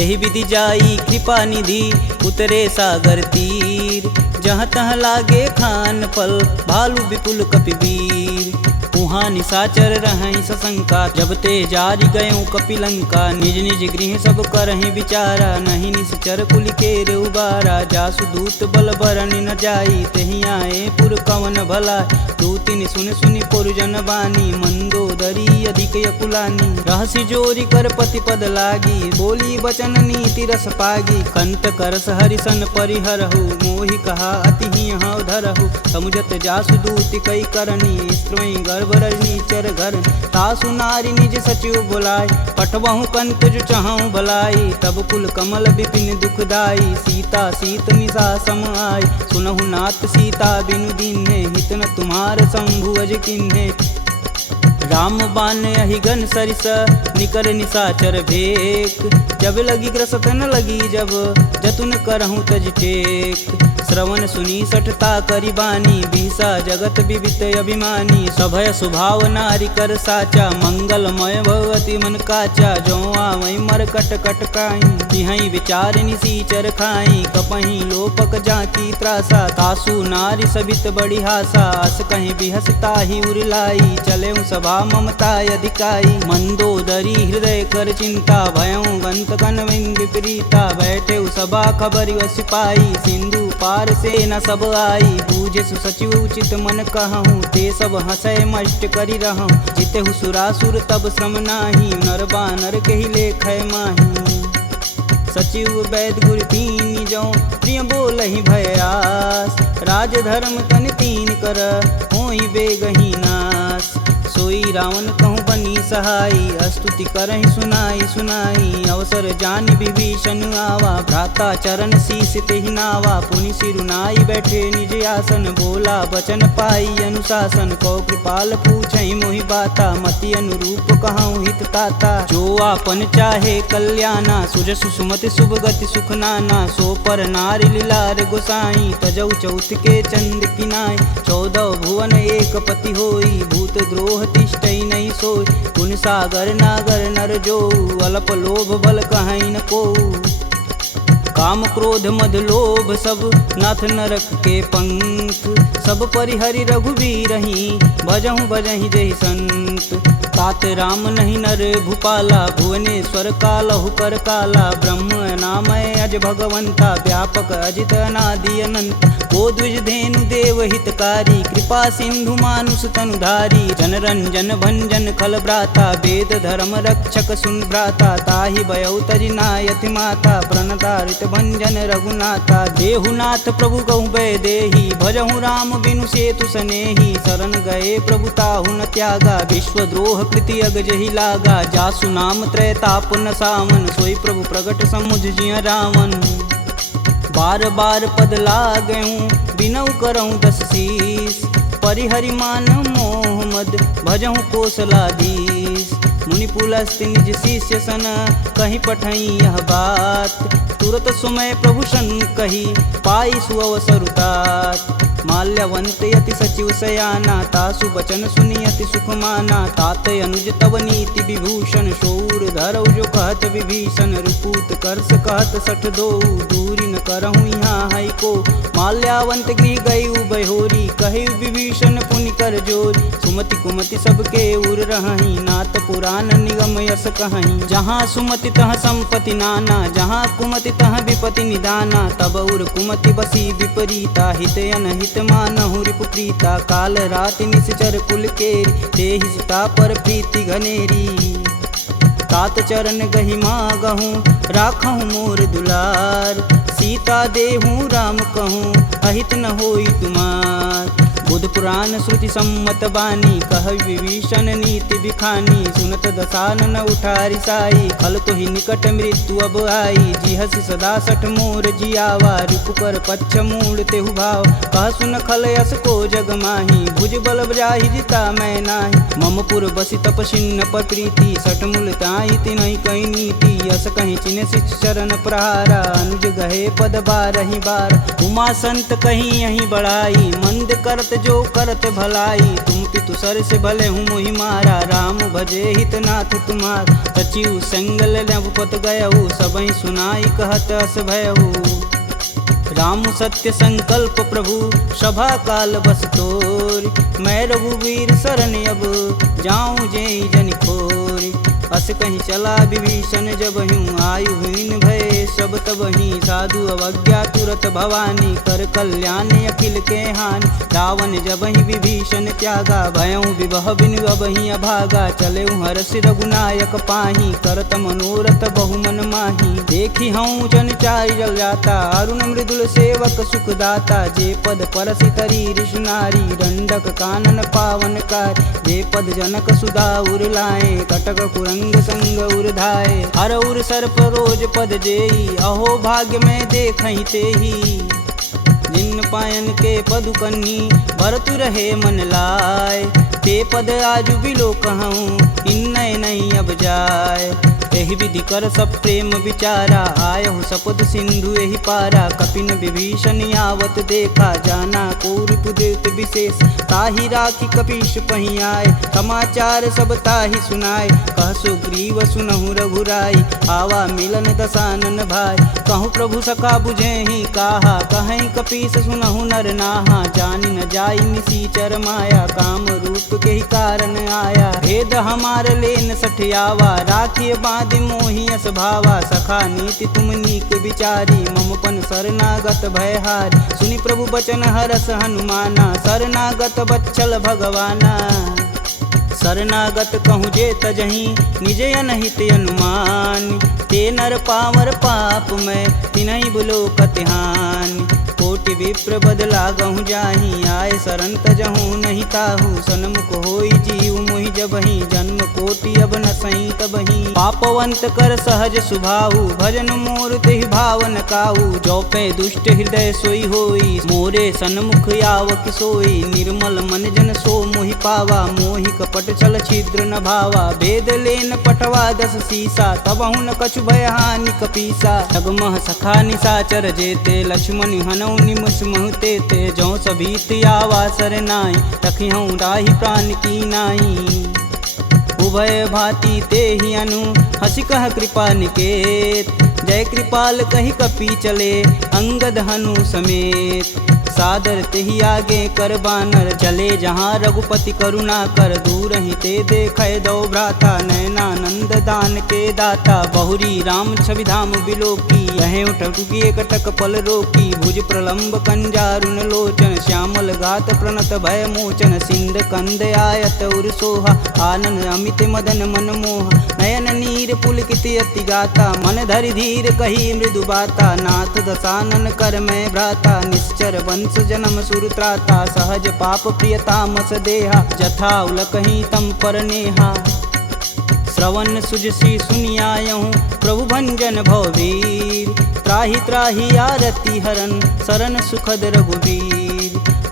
एहि विधि जाई कृपा निधि उतरे सागर तीर जहाँ तहाँ लागे खान पल भालू विपुल कपिवीर उहाँ निशाचर रहहि सशंका जब ते जारि गयों कपिलंका निज निज गृह सब करहि विचारा नहीं निश्चर कुल केर उबारा जासु दूत बल बरनि न जाई तेहि आए पुर कवन भला दूतिन सुन सुनि पुरजन बानी मंदोदरी अधिक यकुलानी रहसि जोरी कर पति पद लागी बोली बचन नीति रस पागी कंत करस हरिसन परिहरहु मोहि कहा अति हौ धरहु समुझत जासु दूति कई करनी स्त्रोई गर्भ रजनीचर घर तासु नारी निज सचिव बुलाय पठवहु कंत जो चहु भलाई तब कुल कमल विपिन दुखदाई सीता सीत निशा सम आय सुनहु नाथ सीता बिनु दीन्हे हित न तुम्हार शंभु अज किन्हे राम बान अहिगन सरिस निकर निशाचर भेक जब लगी ग्रसत न लगी जब जतुन करहूँ तज टेक श्रवण सुनी सठता करी बानी बिहसा जगत विवित अभिमानी सभय स्वभाव नारी कर साचा मंगलमय भगवती मन काचा जो आवै मर कट कट काई जिहई विचार निसीचर खाई कपही लोपक जाकी त्रासा तासु नारी सबित बड़ी हासा अस कहीं बिहसता ही उरलाई चले सभा ममता अधिकाई मंदोदरी हृदय कर चिंता भयं गंत कन विपरीता बैठे सभा खबर सिपाही सिंधु पार से न सब आई बूझे सुसचिव उचित मन कहूँ ते सब हंसय मष्ट करी रहूँ जिते सुरासुर तब श्रम नाही नर बानर के ही लेख माही सचिव वैद गुरु तीन जो प्रिय बोल ही भयास राज धर्म तन तीन कर होई बेगही नास सोई रावण कहूँ बनी सहाई स्तुति करहि सुनाई सुनाई अवसर जान विभीषण आवा भ्राता चरण शीस तेहि नावा पुनि सिरुनाई बैठे निज आसन बोला बचन पाई अनुशासन कौ कृपाल पूछहि मोहि बाता मति अनुरूप कहूँ हित ताता जो आपन चाहे कल्याणा सुजस सुमति शुभ गति सुख नाना सो पर नारी लीलार गोसाई तजौ चौथ के चंद किनाय 14 भुवन एक पति होई भूत द्रोह तिष्ठई नहीं सोई गुण सागर नागर नर जो अल्प लोभ बल कहीं न को काम क्रोध मद लोभ सब नाथ नरक के पंख सब परिहरि रघुवीर ही भजहु भजहि जहि संत तात राम नहीं नर भूपाला भुवनेश्वर कालहु कर काला ब्रह्म नामय अज भगवंता व्यापक अजित अनादि अनंत को द्विज धेनु देव हितकारी कृपा सिंधु मानुष तनुधारी जन रंजन भंजन खल भ्राता वेद धर्म रक्षक सुन भ्राता ताहि भयउ तजि नायति माता प्रणतारित भंजन रघुनाथा देहुनाथ प्रभु गहु भय देहि भजहु राम बिनु सेतु सनेहि शरण गए प्रभु ताहु न त्यागा विश्वद्रोह कृति अग जहि लागा जासु नाम त्रैताप न सावन सोई प्रभु प्रगट समुझ जिय रावण बार बार पद लागऊं बिनऊ करऊं 10 शीस परिहरि मान मोह मद भजहु कोसलाधीश मुनि पुलस्त्य निज शिष्य सन कहीं पठई यह बात तुरत सुमय प्रभु सन कही पाई सुअवसरुतात माल्यवंत यति सचिव सयाना तासु बचन सुनि अति सुख माना तात अनुज तव नीति विभूषण शौर धरऊ जो कहत विभीषण रुपूत करस कहत सठ दो दूरी न करहु यहाँ है को माल्यावंत गृह गई बहोरी कही विभीषण पुनि कर जोरी सुमति कुमति सबके उर रही नाथ पुराण निगम यस कहीं जहाँ सुमति तह संपत्ति नाना जहाँ कुमति तह विपति निदाना तब उर कुमति बसी विपरीता हित अनहित मानहु रिपुप्रीता काल राति निश्चर कुल केरी तेहि सुता पर प्रीति घनेरी तात चरण गहि मागहूँ राखहूँ मोर दुलार सीता देहूँ राम कहूँ अहित न होई तुमार बुध पुराण श्रुति सम्मत बानी, कह विभीषण नीति बिखानी। सुनत दसानन उठारी साई, खल तो ही निकट मृत्यु अब आई। जिहसि सदा सठ मोर जियावा, रिपुकर पच्छ मूड़ तेहु भाव। कह सुन खल यस को जग माही, भुज बल जाहि जिता मैं नाही। मम पुर बसि तपसिन्न पर प्रीति, सठ मूल ताहि तिन्हि कही नीति। यस कहीं चिन्ह शिष चरण प्रहारा, अनुज गहे पद बारहि बार। उमा संत कहीं यही बढ़ाई, मंद करत जो करत भलाई। तुम पितु सर से भले हूँ मोहि मारा, राम भजे हित नाथ तुम्हार। सचिव संगल नवपत गयहु, सबहि सुनाई कहत अस भयहु। राम सत्य संकल्प प्रभु, सभा काल बस तोरि। मैं रघुवीर शरण अब, जाऊं जेहि जनि खोरि। अस कहीं चला विभीषण जब हूँ, आयुहीन भय सब तबहि। साधु अवज्ञा तुरत भवानी, कर कल्याण अखिल के हानि। रावण जबहि विभीषण त्यागा, भयउ विभह बिनु अबहि अभागा। चलेउ हरष रघुनायक पाही, करत मनोरथ बहु मन माही। देखी हूँ जन चारि जल जाता, अरुण मृदुल सेवक सुखदाता। जे पद परसि तरी ऋषि नारी, दंडक कानन पावन कार। जे पद जनक सुधा उर लाए, कटक कुरंग संग उर्धाए। हर उर सर्प रोज पद जेई, अहो भाग्य में देखहि तेहि। जिन पायन के पदु कन्ही, भरतु रहे मन लाय। ते पद आजु बिलो कहूँ, इन्नय नहीं अब जाय। एहि विधि कर सब प्रेम विचारा, आयहु सपद सिंधु एहि पारा। कपिन विभीषण आवत देखा, जाना कौरव देत विशेष। ताहि राखी कपीश पहि आए, समाचार सब ताहि सुनाए। कह सुग्रीव सुनहु रघुराई, आवा मिलन दसानन भाई। कहूँ प्रभु सखा बुझेहि काहा, कहीं कपीस सुनहु नर नाहा। जानि न जाई निसीचर माया, काम रूप के ही कारण आया। भेद हमार लेन सठियावा, राखिए बांधि मोहि यस भावा। सखा नीति तुम नीक विचारी, ममपन शरणागत भयहारी। सुनि प्रभु बचन हरस हनुमाना, शरणागत बच्चल भगवाना। शरणागत कहूँ जे तजहि, निज अनहित अनुमान। ते नर पावर पाप में, तिन्हि बुलोकत हानि। कोटि विप्र बदला गहूँ जाहि, आए शरण तजहूँ नहीं ताहू। सन्मुख होई जीव मोहि जबहि, जन्म कोटि अब न सही तबहि। पापवंत कर सहज सुभाऊ, भजन मोर तेहि भावन काऊ। जो पे दुष्ट हृदय सोई होई, मोरे सन्मुख आव किसोई। निर्मल मन जन सो मोहि पावा, मोहि कपट छल छिद्र न भावा। भेद लेन पटवा दस सीसा, तबहु न कछु भय हानि कपीसा। जगमह सखा निशाचर जेते, लक्ष्मण हनौ निमस महते ते। जौ सभीत आवा सरनाई, रखिहूँ राहि प्राण की नाई। उभय भांति ते ही अनु, हंसी कह कृपा निकेत। जय कृपाल कही कपी चले, अंगद हनु समेत। सादर तेहि आगे कर बानर, चले जहाँ रघुपति करुणा कर। दूर ही ते देखे दो भ्राता, नयनानंद दान के दाता। बहुरी राम छवि धाम बिलोकी, यह उठुकी एकटक पल रोकी। भुज प्रलंब कंजारुन लोचन, श्यामल गात प्रणत भय मोचन। सिंध कंद आयत उर सोहा, आनन अमित मदन मन मोह। नयन नीर पुलकित अति गाता, मन धरि धीर कही मृदु बाता। नाथ दसानन कर मैं भ्राता, निश्चर वंश जन्म सुर त्राता। सहज पाप प्रियतामस देहा, जथा उलकहि तम पर नेहा। श्रवण सुजसी सुनियायहूँ, प्रभु भंजन भववीर। त्राहि त्राहि आरती हरन, शरण सुखद रघुवीर।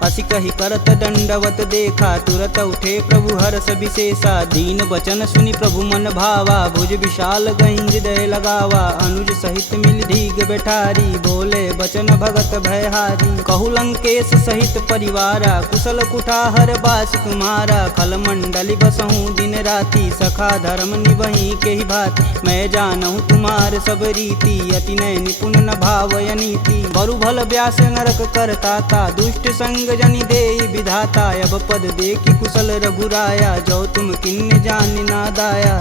असी कही करत दंडवत देखा, तुरत उठे प्रभु हरष विशेषा। दीन बचन सुनि प्रभु मन भावा, भुज विशाल गहि हृदय लगावा। अनुज सहित मिल धीग बैठारी, बोले बचन भगत भयहारी। कहु लंकेश सहित परिवारा, कुशल कुठाहर बास तुम्हारा। खल मंडली बसहूँ दिन राति, सखा धर्म निबहि के ही भात। मैं जानहूँ तुम्हार सब रीति, अति नय निपुण न भावय नीति। बरु भल व्यास नरक करताता, दुष्ट संग जनि देई विधाता। अब पद देखी कुशल रघुराया, जो तुम किन्न जान ना दाया।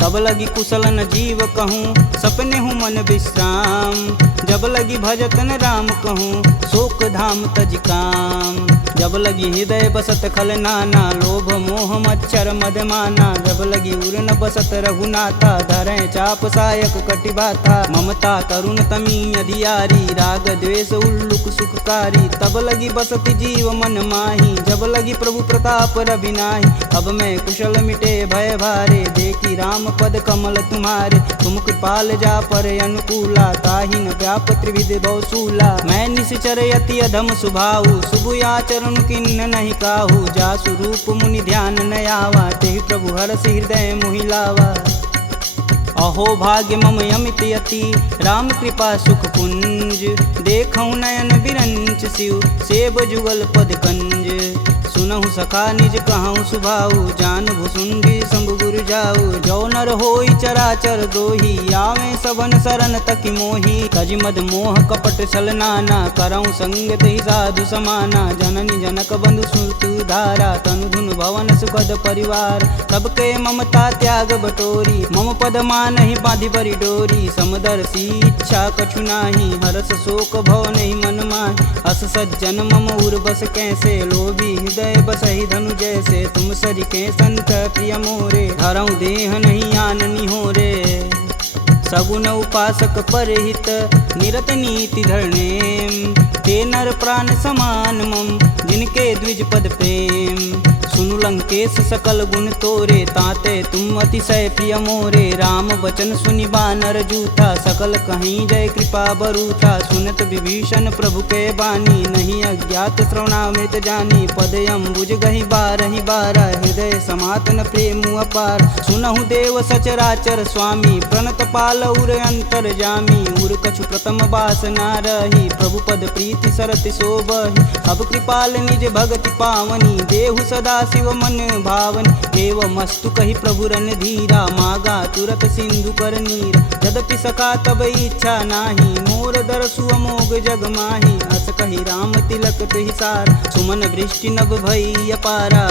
तब लगी कुशल न जीव कहूँ, सपने हूँ मन विश्राम। जब लगी भजतन राम कहूँ, शोक धाम तज काम। जब लगी हृदय बसत खल नाना, लोभ मोह मच्छर मदमाना, जब लगी उर न बसत रघुनाथा, धरें चाप सायक कटिबाथा, ममता करुण तमी अधियारी, राग द्वेष उल्लुक सुखकारी, तब लगी बसत जीव मन माही, जब लगी प्रभु प्रताप रविनाही, अब मैं कुशल मिटे भय भारे, देखी राम पद कमल तुम्हारे, तुम कृपाल जा पर अनुकूला, ताहि न व्याप त्रिविध बहुसूला, मैं निश्चर यति अधम सुभाऊ, शुभ आचरण किन्न नहीं काहू, जासु रूप मुनि ध्यान न आवा, तेहि प्रभु हरष हृदय मोहि लावा। अहो भाग्य मम यमित यति, राम कृपा सुख पुंज, देखऊँ नयन बिरंच शिव, सेब जुगल पद कंज, सुनहु सखा निज कहूँ सुभाऊ, जान भुसुंडी शंभु गुरु जाऊ, जो नर होई चराचर द्रोही, आवे सबन शरण तकि मोही, तज मद मोह कपट छल नाना, करऊँ संगत ही साधु समाना, जननी जनक बंधु सुत धारा, तनु धुन भवन सुखद परिवार, सबके ममता त्याग बटोरी, मम पद मानहि बांधि बरी डोरी, समदर्शी इच्छा कछु नाही, हरस शोक भव नहीं मन माहि, अस सज्जन मम उर बस कैसे, लोभी हृदय बसहि धनु जैसे, तुम सरिके संत प्रिय मोरे, धरऊँ देह नहीं आननी हो रे, सगुन उपासक परहित, निरत नीति धरणेम, ते नर प्राण समान मम, जिनके द्विज पद प्रेम, सुनु लंकेश सकल गुण तोरे, ताते तुम अतिशय प्रिय मोरे, राम बचन सुनि बानर जूथा, सकल कहीं जय कृपा बरूथा, सुनत विभीषण प्रभु के बानी, नहीं अज्ञात श्रवणामृत जानी, पद अम्बुज गहि बारहि बारा, हृदय समातन प्रेम अपार, सुनहु देव सचराचर स्वामी, प्रणत पाल उर अंतर जामी, उर कछु प्रथम बास ना रही, प्रभु पद प्रीति सरति शोभहि, अब कृपाल निज भगति पावनी, देहु सदा शिव मन भावन, एवं मस्तु कही प्रभु रन धीरा, मागा तुरत सिंधु कर नीर, यद्यपि सका तब इच्छा नाही, मोर दरसु अमोघ जग माही, अस कही राम तिलक तुहिसार, सुमन वृष्टि नभ भई अपारा,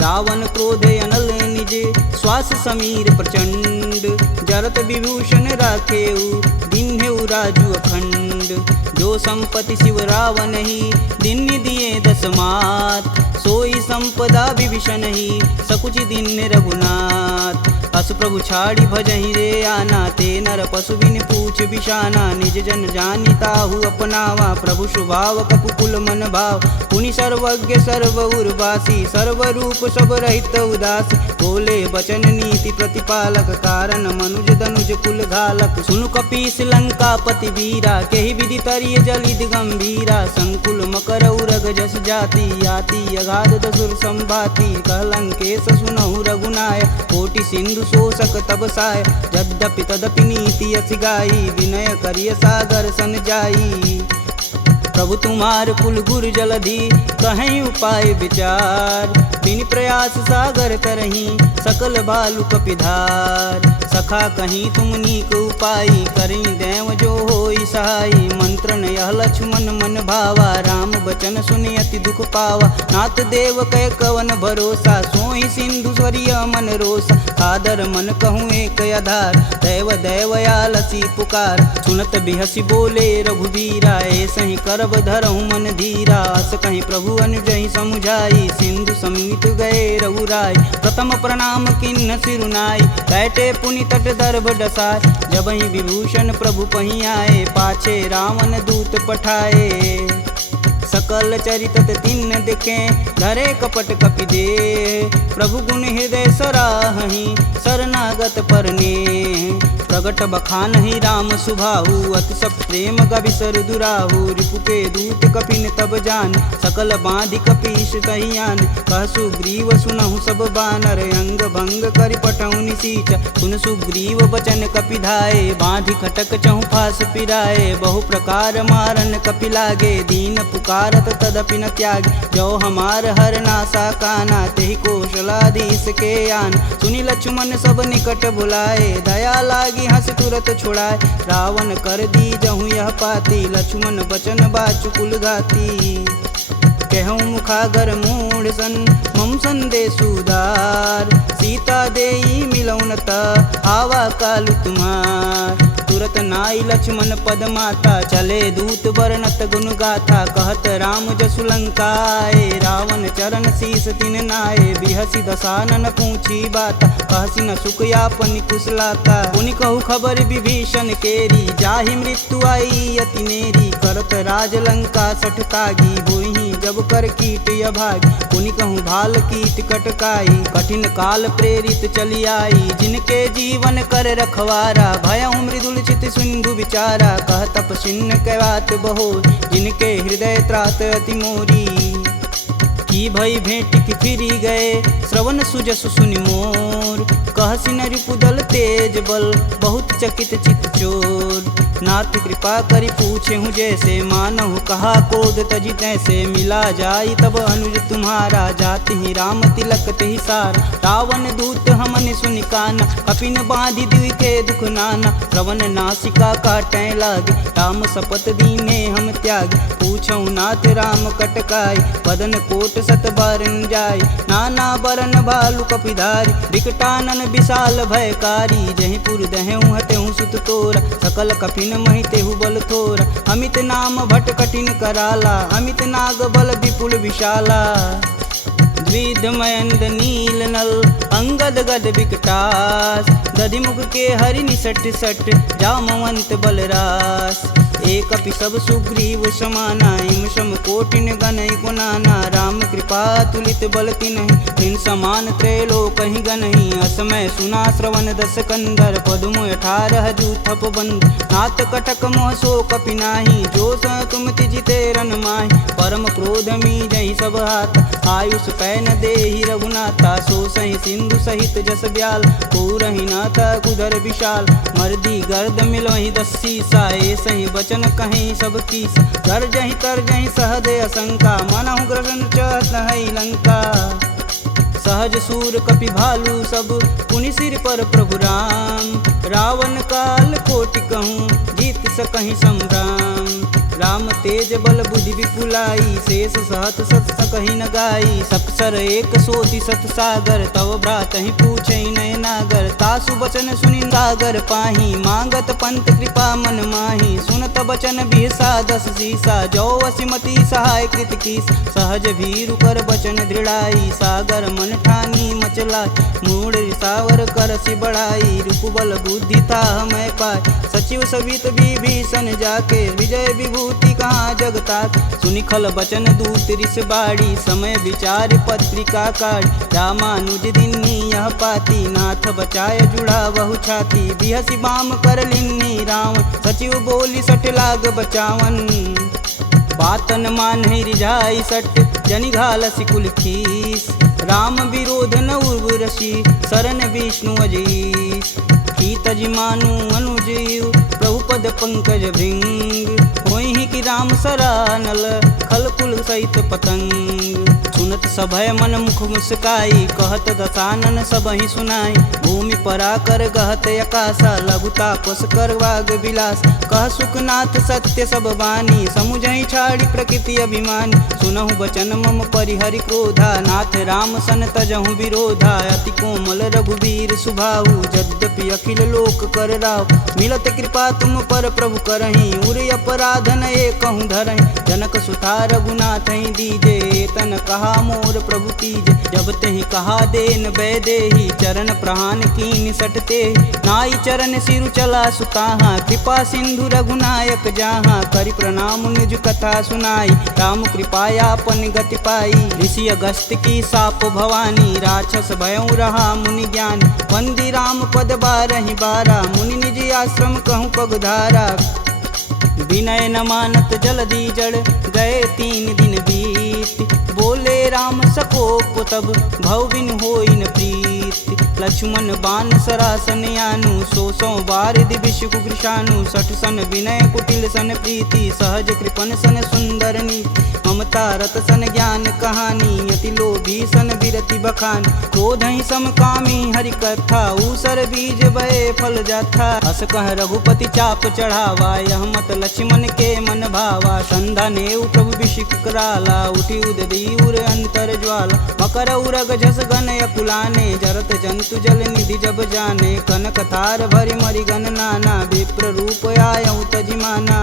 रावण क्रोध अनल निज, श्वास समीर प्रचंड, जरत विभूषण राखेऊ, दिन्हेऊ राजु अखंड, जो संपत्ति शिव रावण ही, दिन दिए दस मात, सोई संपदा विभीषण ही, सकुच दिन रघुनाथ, अस प्रभु छाड़ी भजहि रे आना, ते नर पशु बिन पूछ बिशाना, निज जन जानि ताहु अपनावा, प्रभु स्वभाव कपुकुल मन भाव, पुनि सर्वज्ञ सर्व उर्वासी, सर्व रूप सब रहित उदासी, बोले बचन नीति प्रतिपालक, कारण मनुज धनुज कुल घालक, सुनु कपीस लंकापति वीरा, केहि विधि तरिय जलिद गंभीरा, संकुल मकर उरग जस जाति, याति अगाध दसुर संभाति, कहलंकेश सुनहु रघुनाय, कोटि सिंधु शोषक तब साय, यद्यपि तदपि नीति अति गाई, विनय करिय सागर सन जाई, प्रभु तुम्हार कुल गुर जलधि, कहीं उपाय विचार, बिन प्रयास सागर तरही, सकल भालु कपिधार, सखा कहीं तुम नीक उपाय, करी देव जो होई सहाई, मंत्रन यह लक्ष्मण मन भावा, राम बचन सुनि अति दुख पावा, नाथ देव कै कवन भरोसा, सोई सिंधु स्वरिय मन रोसा, आदर मन कहूँ एक आधार, दैव दैवयालसी पुकार, सुनत बिहसी बोले रघुबीरा, ऐसे ही करब धरहु मन धीरा, अस कहीं प्रभु अनुजहि समुझाई, सिंधु समीत गए रघुराय, प्रथम प्रणाम किन्न सिरुनाई, बैठे पुनि तट दर्भ डसाय, जबहि विभूषण प्रभु पही आए, पाछे रावण दूत पठाए, सकल चरित तिन्न दिखे, धरे कपट कपि दे, प्रभु गुण हृदय सराहि, शरणागत परने, प्रगट बखानहि राम सुभाहु, अति सब प्रेम गविसर दुराहु, रिपु के दूत कपिन तब जान, सकल बांधि कपीश कहियान, कह सुग्रीव सुनहु सब बानर, अंग भंग करि पटौनि निसीच, सुन सुग्रीव बचन कपिधाए, बांधि खटक चहु फास पिराए, बहु प्रकार मारन कपि लागे, दीन पुकारत तदपि न त्यागे, जो हमार हर नासा काना, तेहि कौशलाधीश के आन, सुनि लक्ष्मण सब निकट बुलाए, दया लागी हंस तुरत छुड़ाए, रावण कर दी जहूँ यह पाती, लक्ष्मण बचन बाचुकुल घाती, कहूँ मुखागर मूढ़ सन, मम संदेश उदार, सीता देई मिलौन ता, आवा कालु तुम्हार, तुरत नाई लक्ष्मण पद माता, चले दूत वर्णत गुण गाथा। कहत राम जसु लंकाए, रावण चरण शीस तिन नाये। बिहसी दसानन पूछी बात, कहसी न सुख यापन कुशलाता। पुनि कहु खबर विभीषण केरी, जाहि मृत्यु आई अति नेरी। करत राज लंका सठ तागी, होई जब कर कीट अभागी। पुनि कहूँ भाल कीट कटकाई, कठिन काल प्रेरित चली आई। जिनके जीवन कर रखवारा, भयउ मृदुल चित सिंधु विचारा। कह तपसिन्न कहवात बहो, जिनके हृदय त्रात अति मोरी। की भई भेंट की फिरी गए, श्रवण सुजस सुनि मोर। कहसी न रिपुदल तेज बल, बहुत चकित चित चोर। नाथ कृपा करि पूछे हूँ जैसे, मानहु कहा क्रोध तजि तैसे। मिला जाई तब अनुज तुम्हारा, जाति ही राम तिलक तेहि सार। रावण दूत हमन सुनि काना, कपिन बांधि दिव्य के दुख नाना। श्रवण नासिका काटै लागे, राम शपथ दीने हम त्याग। पूछऊ नाथ राम कटकाई, बदन कोट सत बारन जाय। नाना बरन भालु कपिधारी, विकटानन विशाल भयकारी। जहि पुर दहु हतेहु सुत तोरा, सकल कपिन महि तेहु बल थोरा। अमित नाम भट कठिन कराला, अमित नाग बल विपुल विशाला। द्विध मयंद नील नल, अंगद गद विकटास। दधिमुख के हरि निसट सट, जामवंत बलरास। एक अपि सब सुग्रीव समाना, इम सम कोटिन गनहि गुनाना। राम कृपा तुलित बल तिन्हि, तिन समान त्रैलोक ही गनहि। असमय सुना श्रवण दस कंदर, पदुम 18 जूथप बंद। नाथ कटक मोह सो कपि नाही, जो स तुम तिजिते रन माहि। परम क्रोध मी जहि सब हाथ, आयुष पै न देहि रघुनाथा। सो सहि सिंधु सहित जस ब्याल, पूरहि नाथ कुधर विशाल। मर्दी गर्द मिलहि 10 सीसा, सही बचन कहीं सब कीस। गर्जहि तरजहि सहदे असंका, मनहु ग्रसन चहत है लंका। सहज सूर कपि भालू सब, पुनि सिर पर प्रभु राम। रावण काल कोटि कहूँ, जीत सकहि संग्राम। राम तेज बल बुद्धि विपुलाई, शेष सहत सत सकहि न गाई। सपसर एक सोति सत सागर, तव भ्रातहि पूछहि नय नागर। तासु बचन सुनि सागर पाही, मांगत पंत कृपा मन माही। सुनत बचन बिहसा 10 सीसा, जो वसिमति सहाय कृत कीस। सहज भीरु कर बचन दृढ़ाई, सागर मन ठानी मचला। मूढ़ रिसावर करसि बढ़ाई, रूप बल बुद्धि था मैं पाय। सचिव सवित विभीषण जाके, विजय विभूति कहाँ जगतात। सुनि खल बचन दूत रिस बाड़ी, समय विचार पत्रिका काढ़। रामानुज दिन्नी यह पाती, नाथ बचाय जुड़ा बहु छाती। बिहसी बाम कर लिन्नी रावण, सचिव बोली सठ लाग बचावन। बातन मान्हि रिझाई सट, जनि घालसि कुल खीस। राम विरोध न उर्वरसि, शरण विष्णु अजीस। की तजि मानु अनुजीव, प्रभु पद पंकज भृंग। होहि कि राम सरानल, खल कुल सहित पतंग। सुनत सभय मन मुख मुस्काई, कहत दसानन सबहि सुनाई। भूमि परा कर गहत अकासा, लघुता पस कर वाग विलास। कह सुखनाथ सत्य सब बानी, समुझहि छाड़ी प्रकृति अभिमानी। सुनहु बचन मम परिहरि क्रोधा, नाथ राम सन तजहु विरोधा। अति कोमल रघुवीर सुभाऊ, यद्यपि अखिल लोक कर राव। मिलत कृपा तुम पर प्रभु करहि, उर अपराधन एकहु धरहि। जनक सुता रघुनाथ ही दीजे, तन कहा मोर प्रभु कीजे। जब तेहि कहा देन बैदेही, चरण प्रहान कीन सटते। नाई चरण सिरु चला सुताहा, कृपा सिंधु रघुनायक जहाँ। करि प्रणाम निज कथा सुनाई, राम कृपायापन गति पाई। ऋषि अगस्त की साप भवानी, राक्षस भयउ रहा मुनि ज्ञानी। वंदी राम पद 12 बारा, मुनि निज आश्रम कहूँ पगधारा। विनय न मानत जलधि जड़, गए 3 दिन बीत। बोले राम सकोप तब, भव बिन होई न प्रीत। लक्ष्मण बान सरासन यानु, 100 बार दिविश कुकृशानु। 60 सन विनय कुटिल सन प्रीति, सहज कृपन सन सुंदर नीति। ममता रत सन ज्ञान कहानी, यति लोभी सन विरति बखान। क्रोधहि समकामी हरि कथा, ऊसर बीज बए फल जाथा। अस कह रघुपति चाप चढ़ावा, यह मत लक्ष्मण के मन भावा। संधा नेउ प्रभु बिषिक कराला, उठी उददी उर अंतर ज्वाला। मकर उरग जस गन अकुलाने, जरत जंत हेतु जल निधि जब जाने, कनक थार भरि मरिगन नाना, विप्र रूप आयऊ तजिमाना।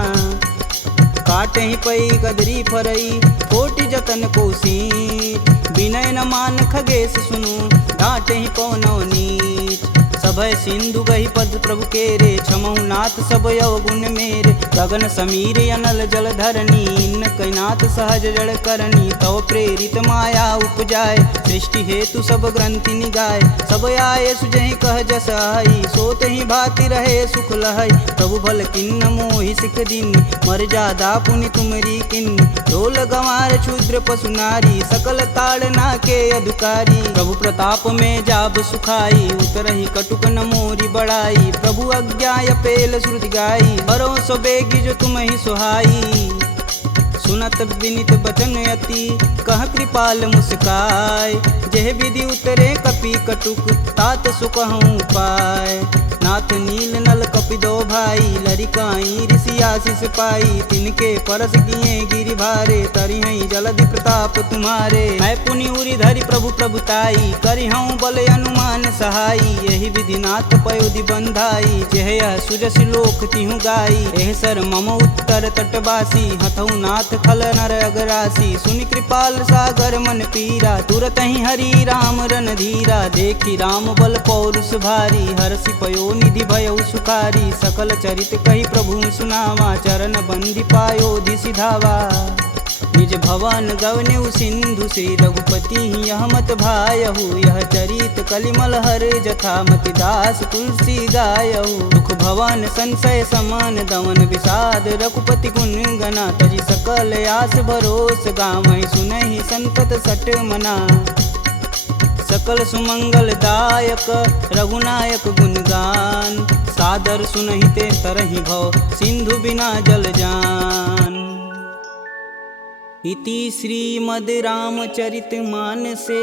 काटे ही पई गदरी फरई, कोटि जतन कोसीट, विनय न मान खगेश सुनु, डांटे ही पवनौ नीच। सभय सिंधु गही पद प्रभु केरे, छमहु नाथ सब अवगुण मेरे। गगन समीर अनल जल धरनी, इन कैनाथ सहज जड़ करनी। तव प्रेरित माया उपजाय, सृष्टि हेतु सब ग्रंथि निगाय। सब आये सुजहि कह जस आई, सोत ही भाति रहे सुख लहई। प्रभु भल किन्न मोहि सिख दीन, मर्यादा पुनि तुमरी किन्न। ढोल गंवार शूद्र पशु नारी, सकल ताड़ना के अधिकारी। प्रभु प्रताप में जाब सुखाई, उतरहि कटुक न मोरी बड़ाई। प्रभु आज्ञा पेल श्रुति गाई, बरो सो बेगी जो तुम ही सुहाई। सुनत विनित बचन अति, कह कृपाल मुस्काय। जेह विधि उतरे कपि कटुक, तात सुकहूँ पाय। नाथ नील नल कपि दो भाई, लरिकाई ऋषि आशीष पाई। तिनके परस किए गिरि भारे, तरिहई जलधि प्रताप तुम्हारे। मैं पुनि उरि धरि प्रभु प्रभुताई, करिहऊँ बल अनुमान सहाई। यही विधि नाथ पयोधि बंधाई, जेह यह सुजसि लोक तिहु गाई। एह सर मम उत्तर तटवासी, हथऊ नाथ खल नर अगरासी। सुनि कृपाल सागर मन पीरा, तुरत ही हरि राम रन धीरा। देखी राम बल पौरुष भारी, हरषि पयो निधि भयउ सुखारी। सकल चरित कही प्रभु सुनावा, चरण बंदी पायोधि सिधावा। निज भवन गवनेउ सिंधु, श्री रघुपति यह मत भायहु। यह चरित कलिमल हर जथा, मति दास तुलसी गायहु। दुख भवन संशय समान, दमन विषाद रघुपति गुण गना। तजि सकल आस भरोस, गावहि सुनहि संतत सट मना। सकल सुमंगल दायक रघुनायक गुणगान, सादर सुनहि ते तरहि भव, सिंधु बिना जल जान। इति श्रीमद् रामचरित मानसे,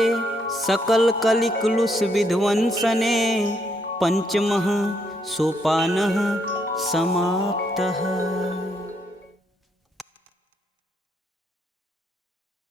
सकल कलिकुलुष विध्वंसने। पंचमः सोपानः समाप्तः।